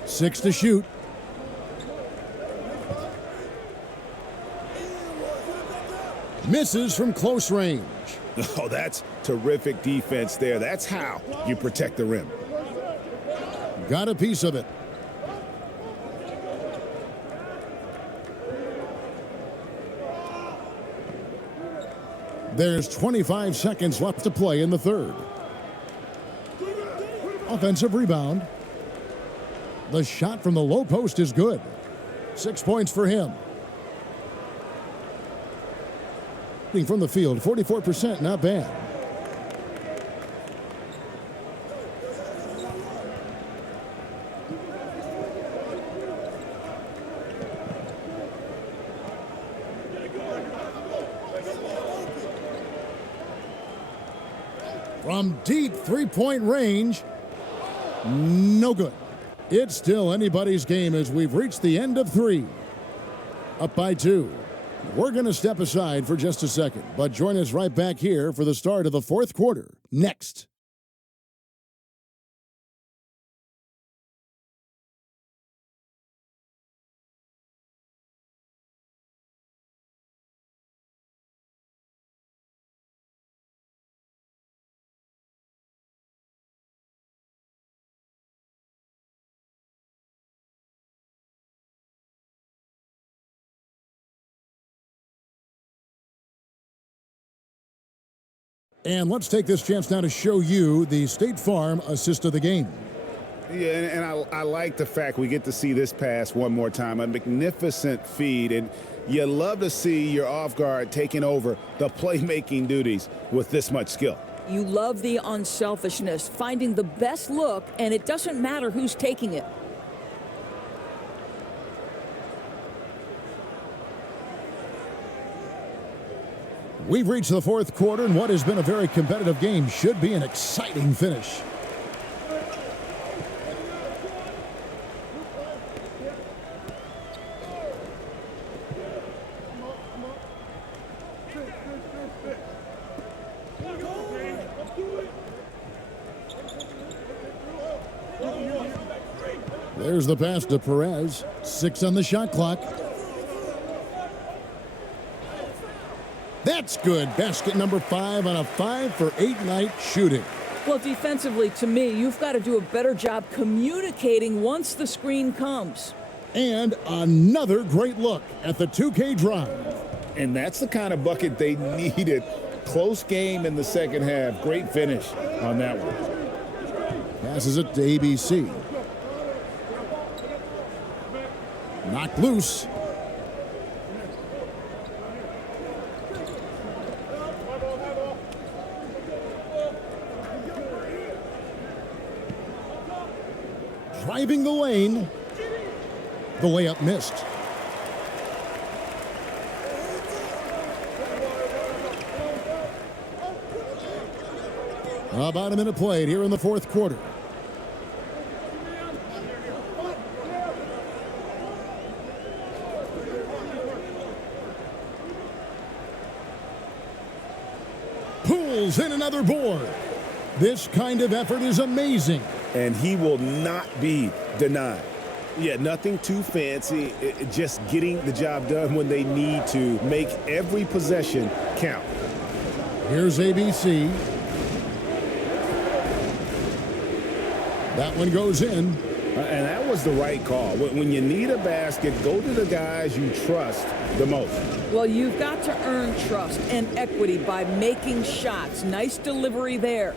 Six to shoot. Misses from close range. Oh, that's terrific defense there. That's how you protect the rim. Got a piece of it. There's 25 seconds left to play in the third. Offensive rebound. The shot from the low post is good. 6 points for him. From the field, 44%, not bad. From deep three-point range, no good. It's still anybody's game as we've reached the end of three. Up by 2. We're going to step aside for just a second, but join us right back here for the start of the fourth quarter next. And let's take this chance now to show you the State Farm assist of the game. Yeah, and I like the fact we get to see this pass one more time. A magnificent feed, and you love to see your off guard taking over the playmaking duties with this much skill. You love the unselfishness, finding the best look, and it doesn't matter who's taking it. We've reached the fourth quarter, and what has been a very competitive game should be an exciting finish. There's the pass to Perez. 6 on the shot clock. That's good. Basket number 5 on a 5-for-8 night shooting. Well, defensively, to me, you've got to do a better job communicating once the screen comes. And another great look at the 2K drive. And that's the kind of bucket they needed. Close game in the second half. Great finish on that one. Passes it to ABC. Knocked loose. Driving the lane. The layup missed. About a minute played here in the fourth quarter. Pulls in another board. This kind of effort is amazing. And he will not be denied. Yeah, nothing too fancy. Just getting the job done when they need to. Make every possession count. Here's ABC. That one goes in. And that was the right call. When you need a basket, go to the guys you trust the most. Well, you've got to earn trust and equity by making shots. Nice delivery there.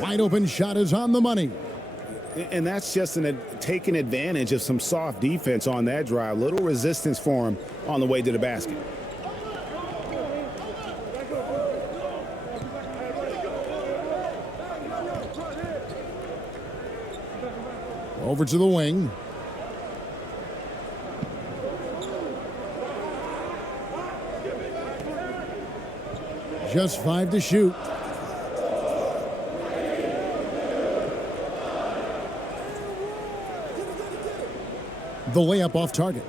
Wide open shot is on the money. And that's just taking advantage of some soft defense on that drive. Little resistance for him on the way to the basket. Over to the wing. Just 5 to shoot. The layup off target.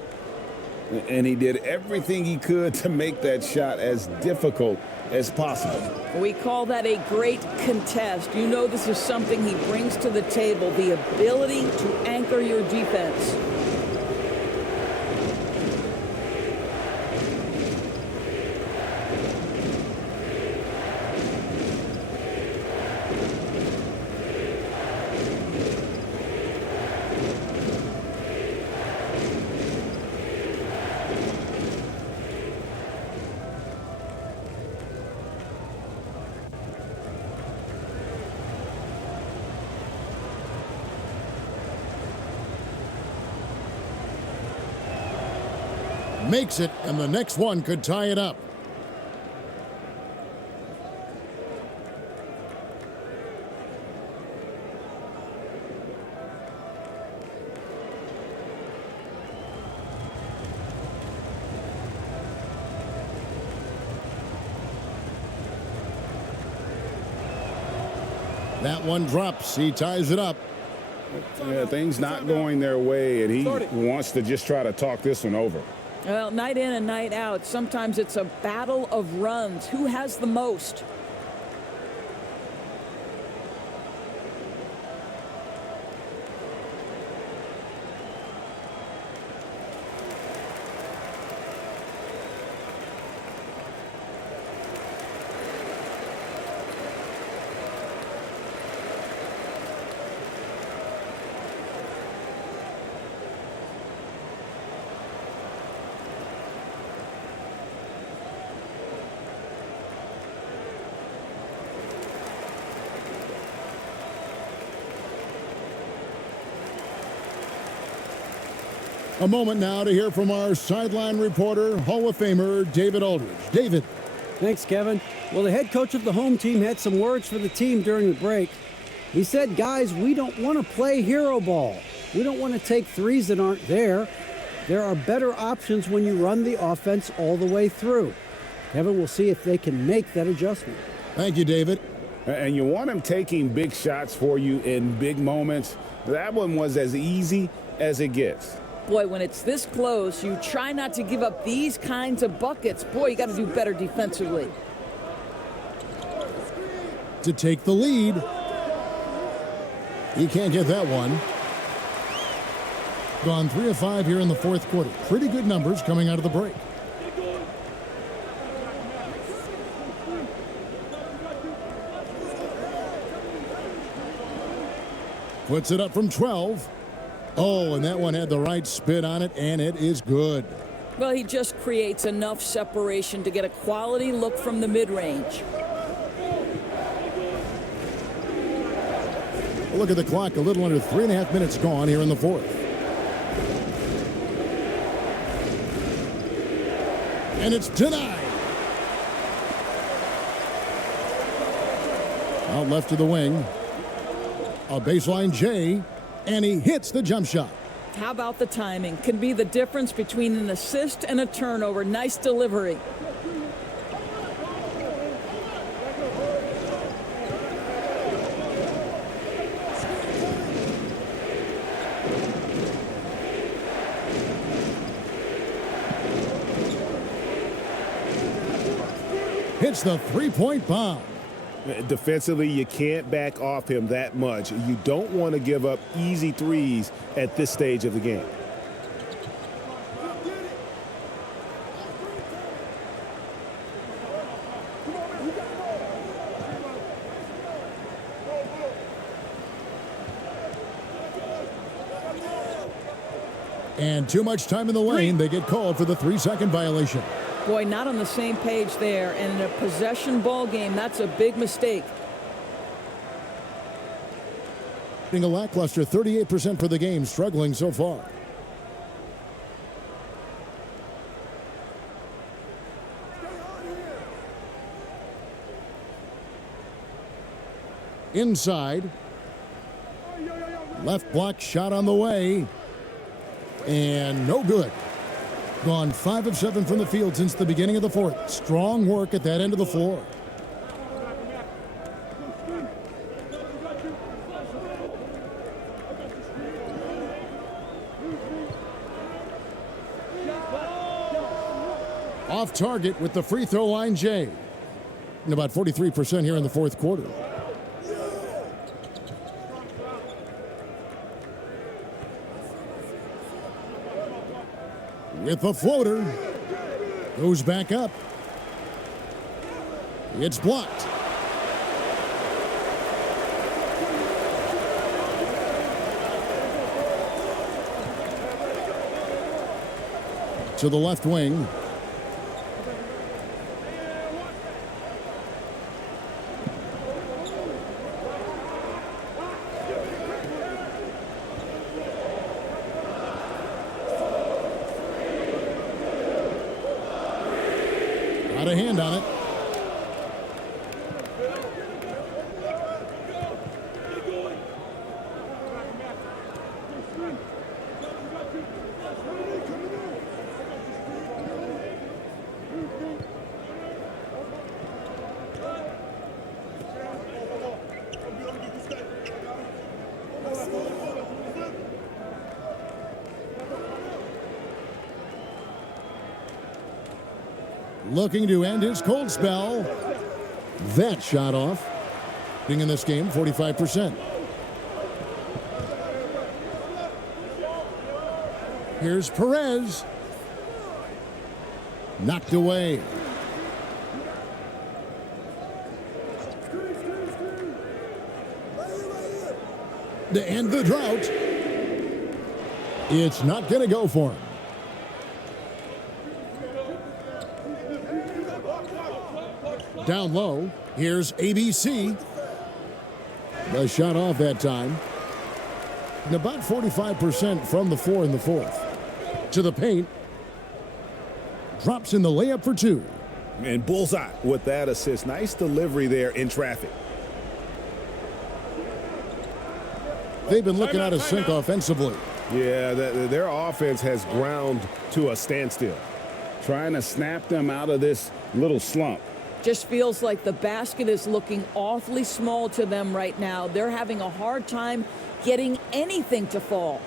And he did everything he could to make that shot as difficult as possible. We call that a great contest. You know this is something he brings to the table, the ability to anchor your defense. Makes it, and the next one could tie it up. That one drops. He ties it up. Yeah, things not going their way, and he wants to just try to talk this one over. Well, night in and night out, sometimes it's a battle of runs. Who has the most? A moment now to hear from our sideline reporter, Hall of Famer David Aldridge. David. Thanks, Kevin. Well, the head coach of the home team had some words for the team during the break. He said, guys, we don't want to play hero ball. We don't want to take threes that aren't there. There are better options when you run the offense all the way through. Kevin, we'll see if they can make that adjustment. Thank you, David. And you want him taking big shots for you in big moments. That one was as easy as it gets. Boy, when it's this close, you try not to give up these kinds of buckets. Boy, you got to do better defensively. To take the lead. He can't get that one. Gone 3 of 5 here in the fourth quarter. Pretty good numbers coming out of the break. Puts it up from 12. Oh, and that one had the right spin on it, and it is good. Well, he just creates enough separation to get a quality look from the mid-range. Look at the clock, a little under 3.5 minutes gone here in the fourth. And it's denied. Out left to the wing. A baseline J, and he hits the jump shot. How about the timing? Can be the difference between an assist and a turnover. Nice delivery. Hits the three-point bomb. Defensively, you can't back off him that much. You don't want to give up easy threes at this stage of the game. And too much time in the lane. They get called for the 3-second violation. Boy, not on the same page there. And in a possession ball game, that's a big mistake. A lackluster 38% for the game, struggling so far. Inside. Left block shot on the way. And no good. Gone 5 of 7 from the field since the beginning of the fourth. Strong work at that end of the floor. Off target with the free throw line, Jay. And about 43% here in the fourth quarter. With the floater. Goes back up. It's blocked. To the left wing. Got a hand on it. Looking to end his cold spell. That shot off. Being in this game, 45%. Here's Perez. Knocked away. To end the drought. It's not going to go for him. Down low, here's ABC. The shot off that time. And about 45% from the floor in the fourth. To the paint. Drops in the layup for 2. And bullseye with that assist. Nice delivery there in traffic. They've been looking out of sync offensively. Yeah, their offense has ground to a standstill. Trying to snap them out of this little slump. Just feels like the basket is looking awfully small to them right now. They're having a hard time getting anything to fall.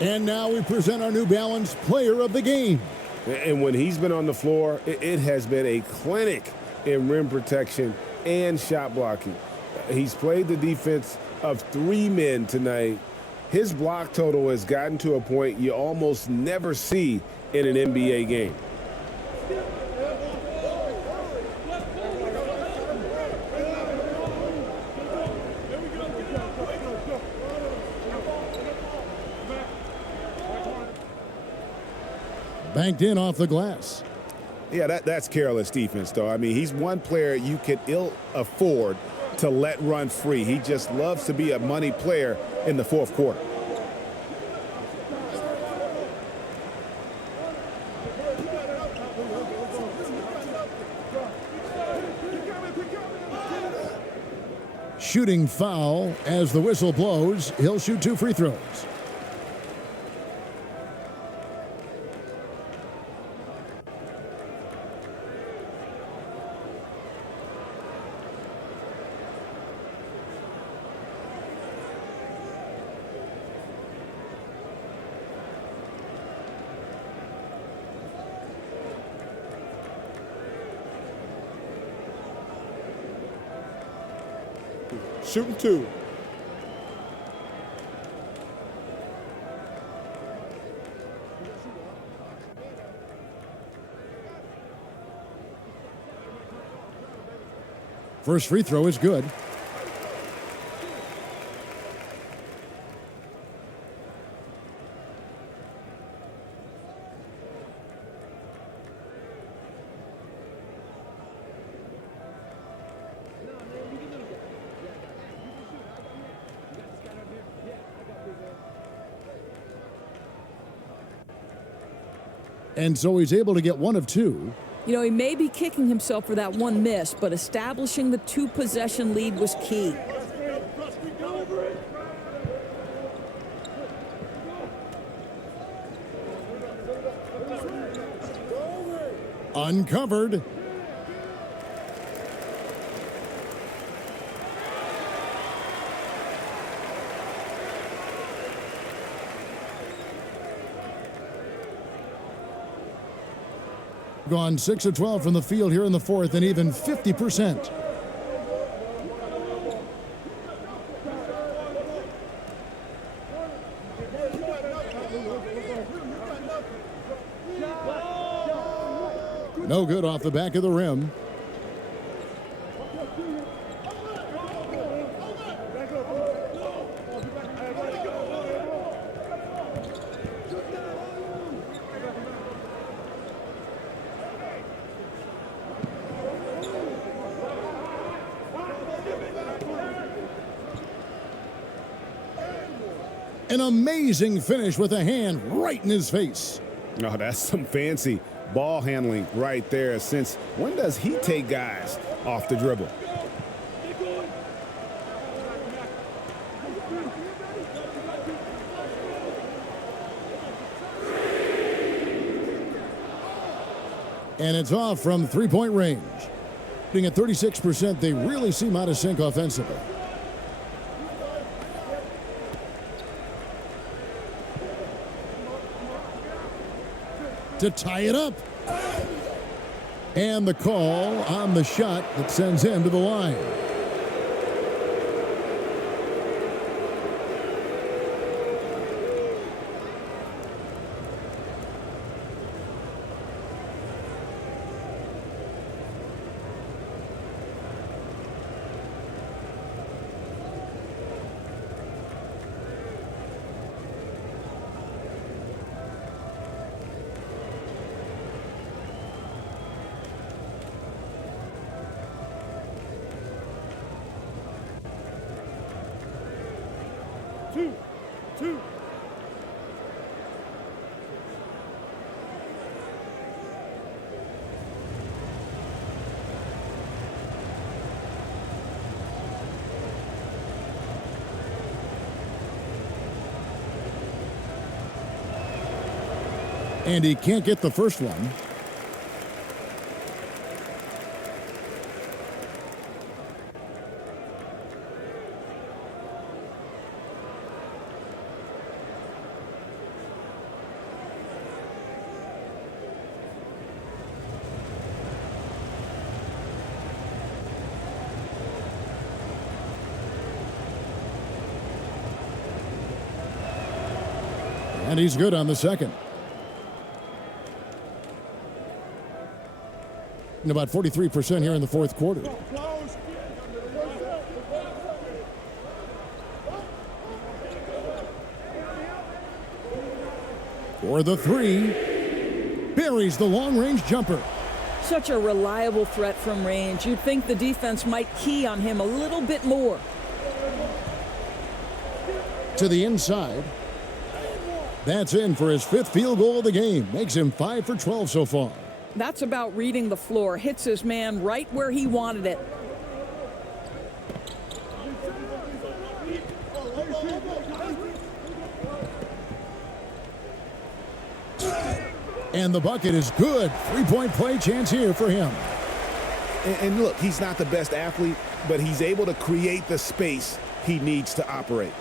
And now we present our New Balance Player of the Game. And when he's been on the floor, it has been a clinic in rim protection and shot blocking. He's played the defense of 3 men tonight. His block total has gotten to a point you almost never see in an NBA game. Banked in off the glass. Yeah, that's careless defense, though. I mean, he's one player you can ill afford to let run free. He just loves to be a money player in the fourth quarter. Shooting foul as the whistle blows. He'll shoot 2 free throws. Shooting 2. First free throw is good. And so he's able to get 1 of 2. You know, he may be kicking himself for that 1 miss, but establishing the 2-possession lead was key. Uncovered. Gone 6 of 12 from the field here in the fourth, and even 50%. No good off the back of the rim. An amazing finish with a hand right in his face. Oh, that's some fancy ball handling right there. Since when does he take guys off the dribble? And it's off from three-point range. Being at 36%, they really seem out of sync offensively. To tie it up. And the call on the shot that sends him to the line. Two. And he can't get the first one. And he's good on the second. And about 43% here in the fourth quarter. For the three, buries the long-range jumper. Such a reliable threat from range. You'd think the defense might key on him a little bit more. To the inside. That's in for his fifth field goal of the game. Makes him 5 for 12 so far. That's about reading the floor. Hits his man right where he wanted it. And the bucket is good. Three-point play chance here for him. And look, he's not the best athlete, but he's able to create the space he needs to operate.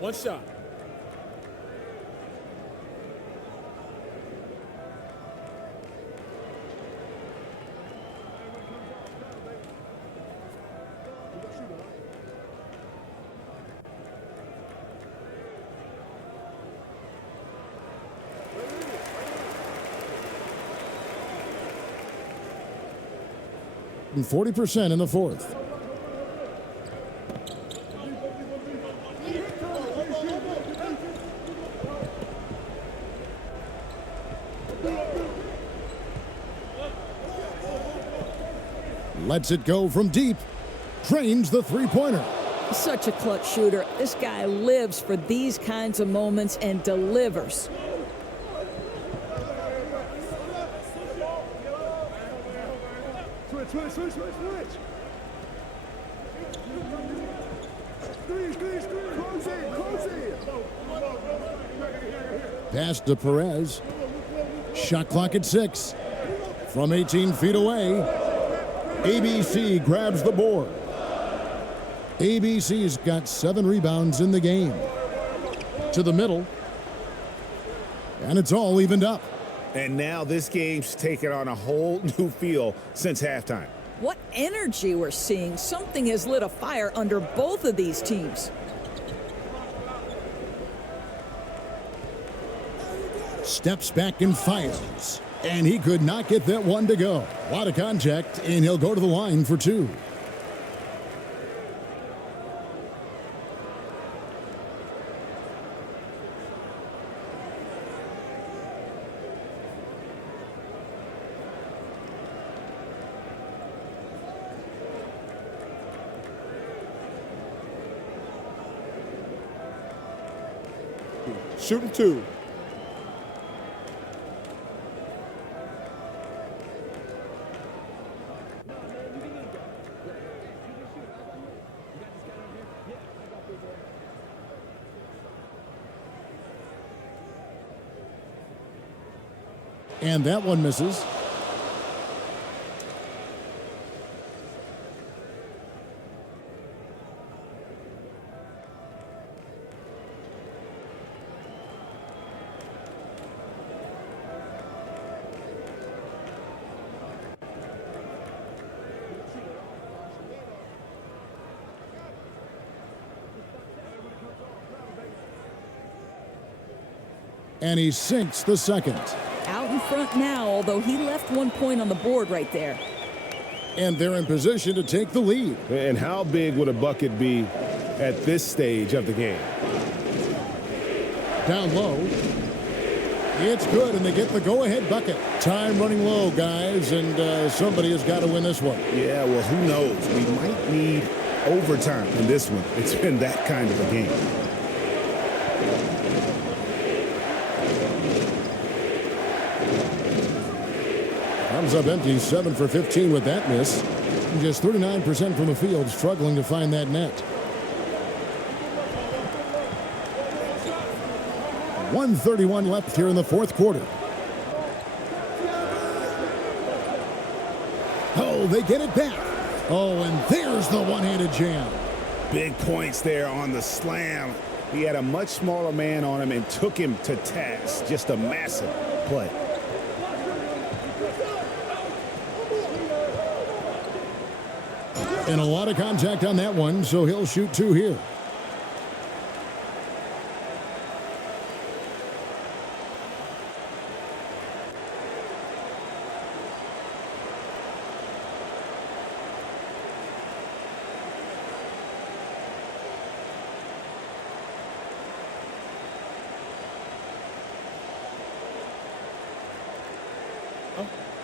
One shot. And 40% in the fourth. Lets it go from deep. Trains the three-pointer. Such a clutch shooter. This guy lives for these kinds of moments and delivers. Switch. Close it. Pass to Perez. Shot clock at 6. From 18 feet away. ABC grabs the board. ABC's got 7 rebounds in the game. To the middle. And it's all evened up. And now this game's taken on a whole new feel since halftime. What energy we're seeing. Something has lit a fire under both of these teams. Steps back and fires. And he could not get that one to go. A lot of contact, and he'll go to the line for 2. shooting 2. And that one misses. And he sinks the second. Out in front now, although he left 1 point on the board right there. And they're in position to take the lead. And how big would a bucket be at this stage of the game? Down low. It's good, and they get the go-ahead bucket. Time running low, guys, and somebody has got to win this one. Yeah, well, who knows? We might need overtime in this one. It's been that kind of a game. Comes up empty, 7 for 15 with that miss. Just 39% from the field, struggling to find that net. 1:31 left here in the fourth quarter. Oh, they get it back. Oh, and there's the one-handed jam. Big points there on the slam. He had a much smaller man on him and took him to task. Just a massive play. And a lot of contact on that one, so he'll shoot 2 here.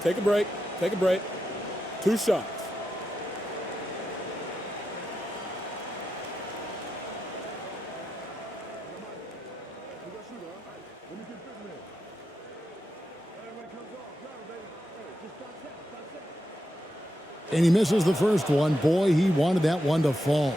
Take a break. Take a break. 2 shots. And he misses the first one. Boy, he wanted that one to fall.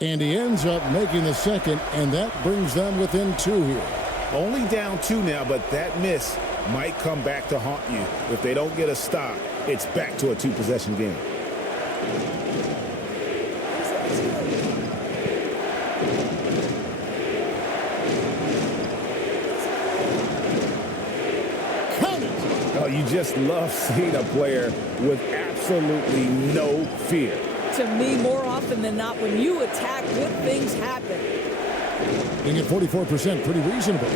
And he ends up making the second, and that brings them within 2 here. Only down 2 now, but that miss might come back to haunt you. If they don't get a stop, it's back to a 2-possession game. Oh, you just love seeing a player with absolutely no fear. To me, more often than not, when you attack, good things happen. Being at 44%, pretty reasonable.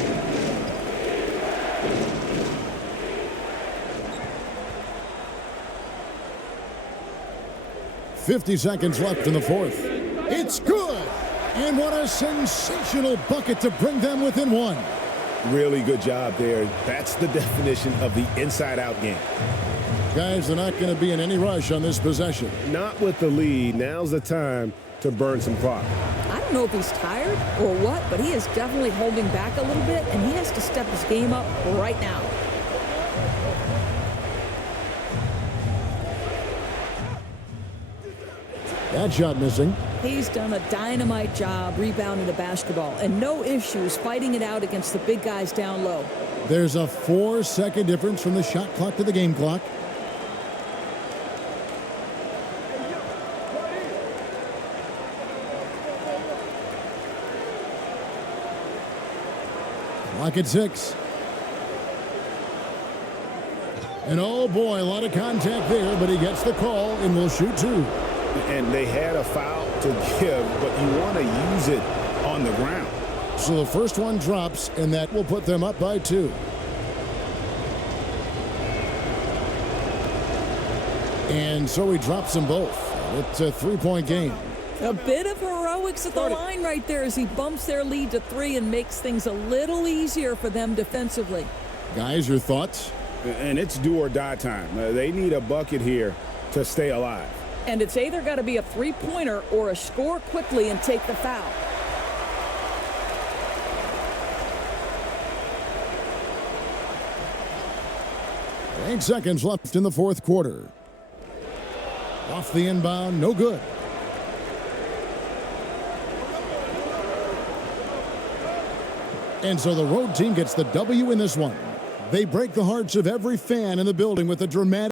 .50 seconds left in the fourth. It's good! And what a sensational bucket to bring them within 1. Really good job there. That's the definition of the inside-out game. Guys, they're not going to be in any rush on this possession. Not with the lead. Now's the time to burn some clock. I don't know if he's tired or what, but he is definitely holding back a little bit, and he has to step his game up right now. That shot missing. He's done a dynamite job rebounding the basketball, and no issues fighting it out against the big guys down low. There's a 4-second difference from the shot clock to the game clock. Clock at 6. And oh boy, a lot of contact there, but he gets the call and will shoot 2. And they had a foul to give, but you want to use it on the ground. So the first one drops, and that will put them up by 2. And so he drops them both. It's a 3-point game. A bit of heroics at the line right there as he bumps their lead to 3 and makes things a little easier for them defensively. Guys, your thoughts? And it's do or die time. They need a bucket here to stay alive. And it's either got to be a three-pointer or a score quickly and take the foul. Eight seconds left in the fourth quarter. Off the inbound, no good. And so the road team gets the W in this one. They break the hearts of every fan in the building with a dramatic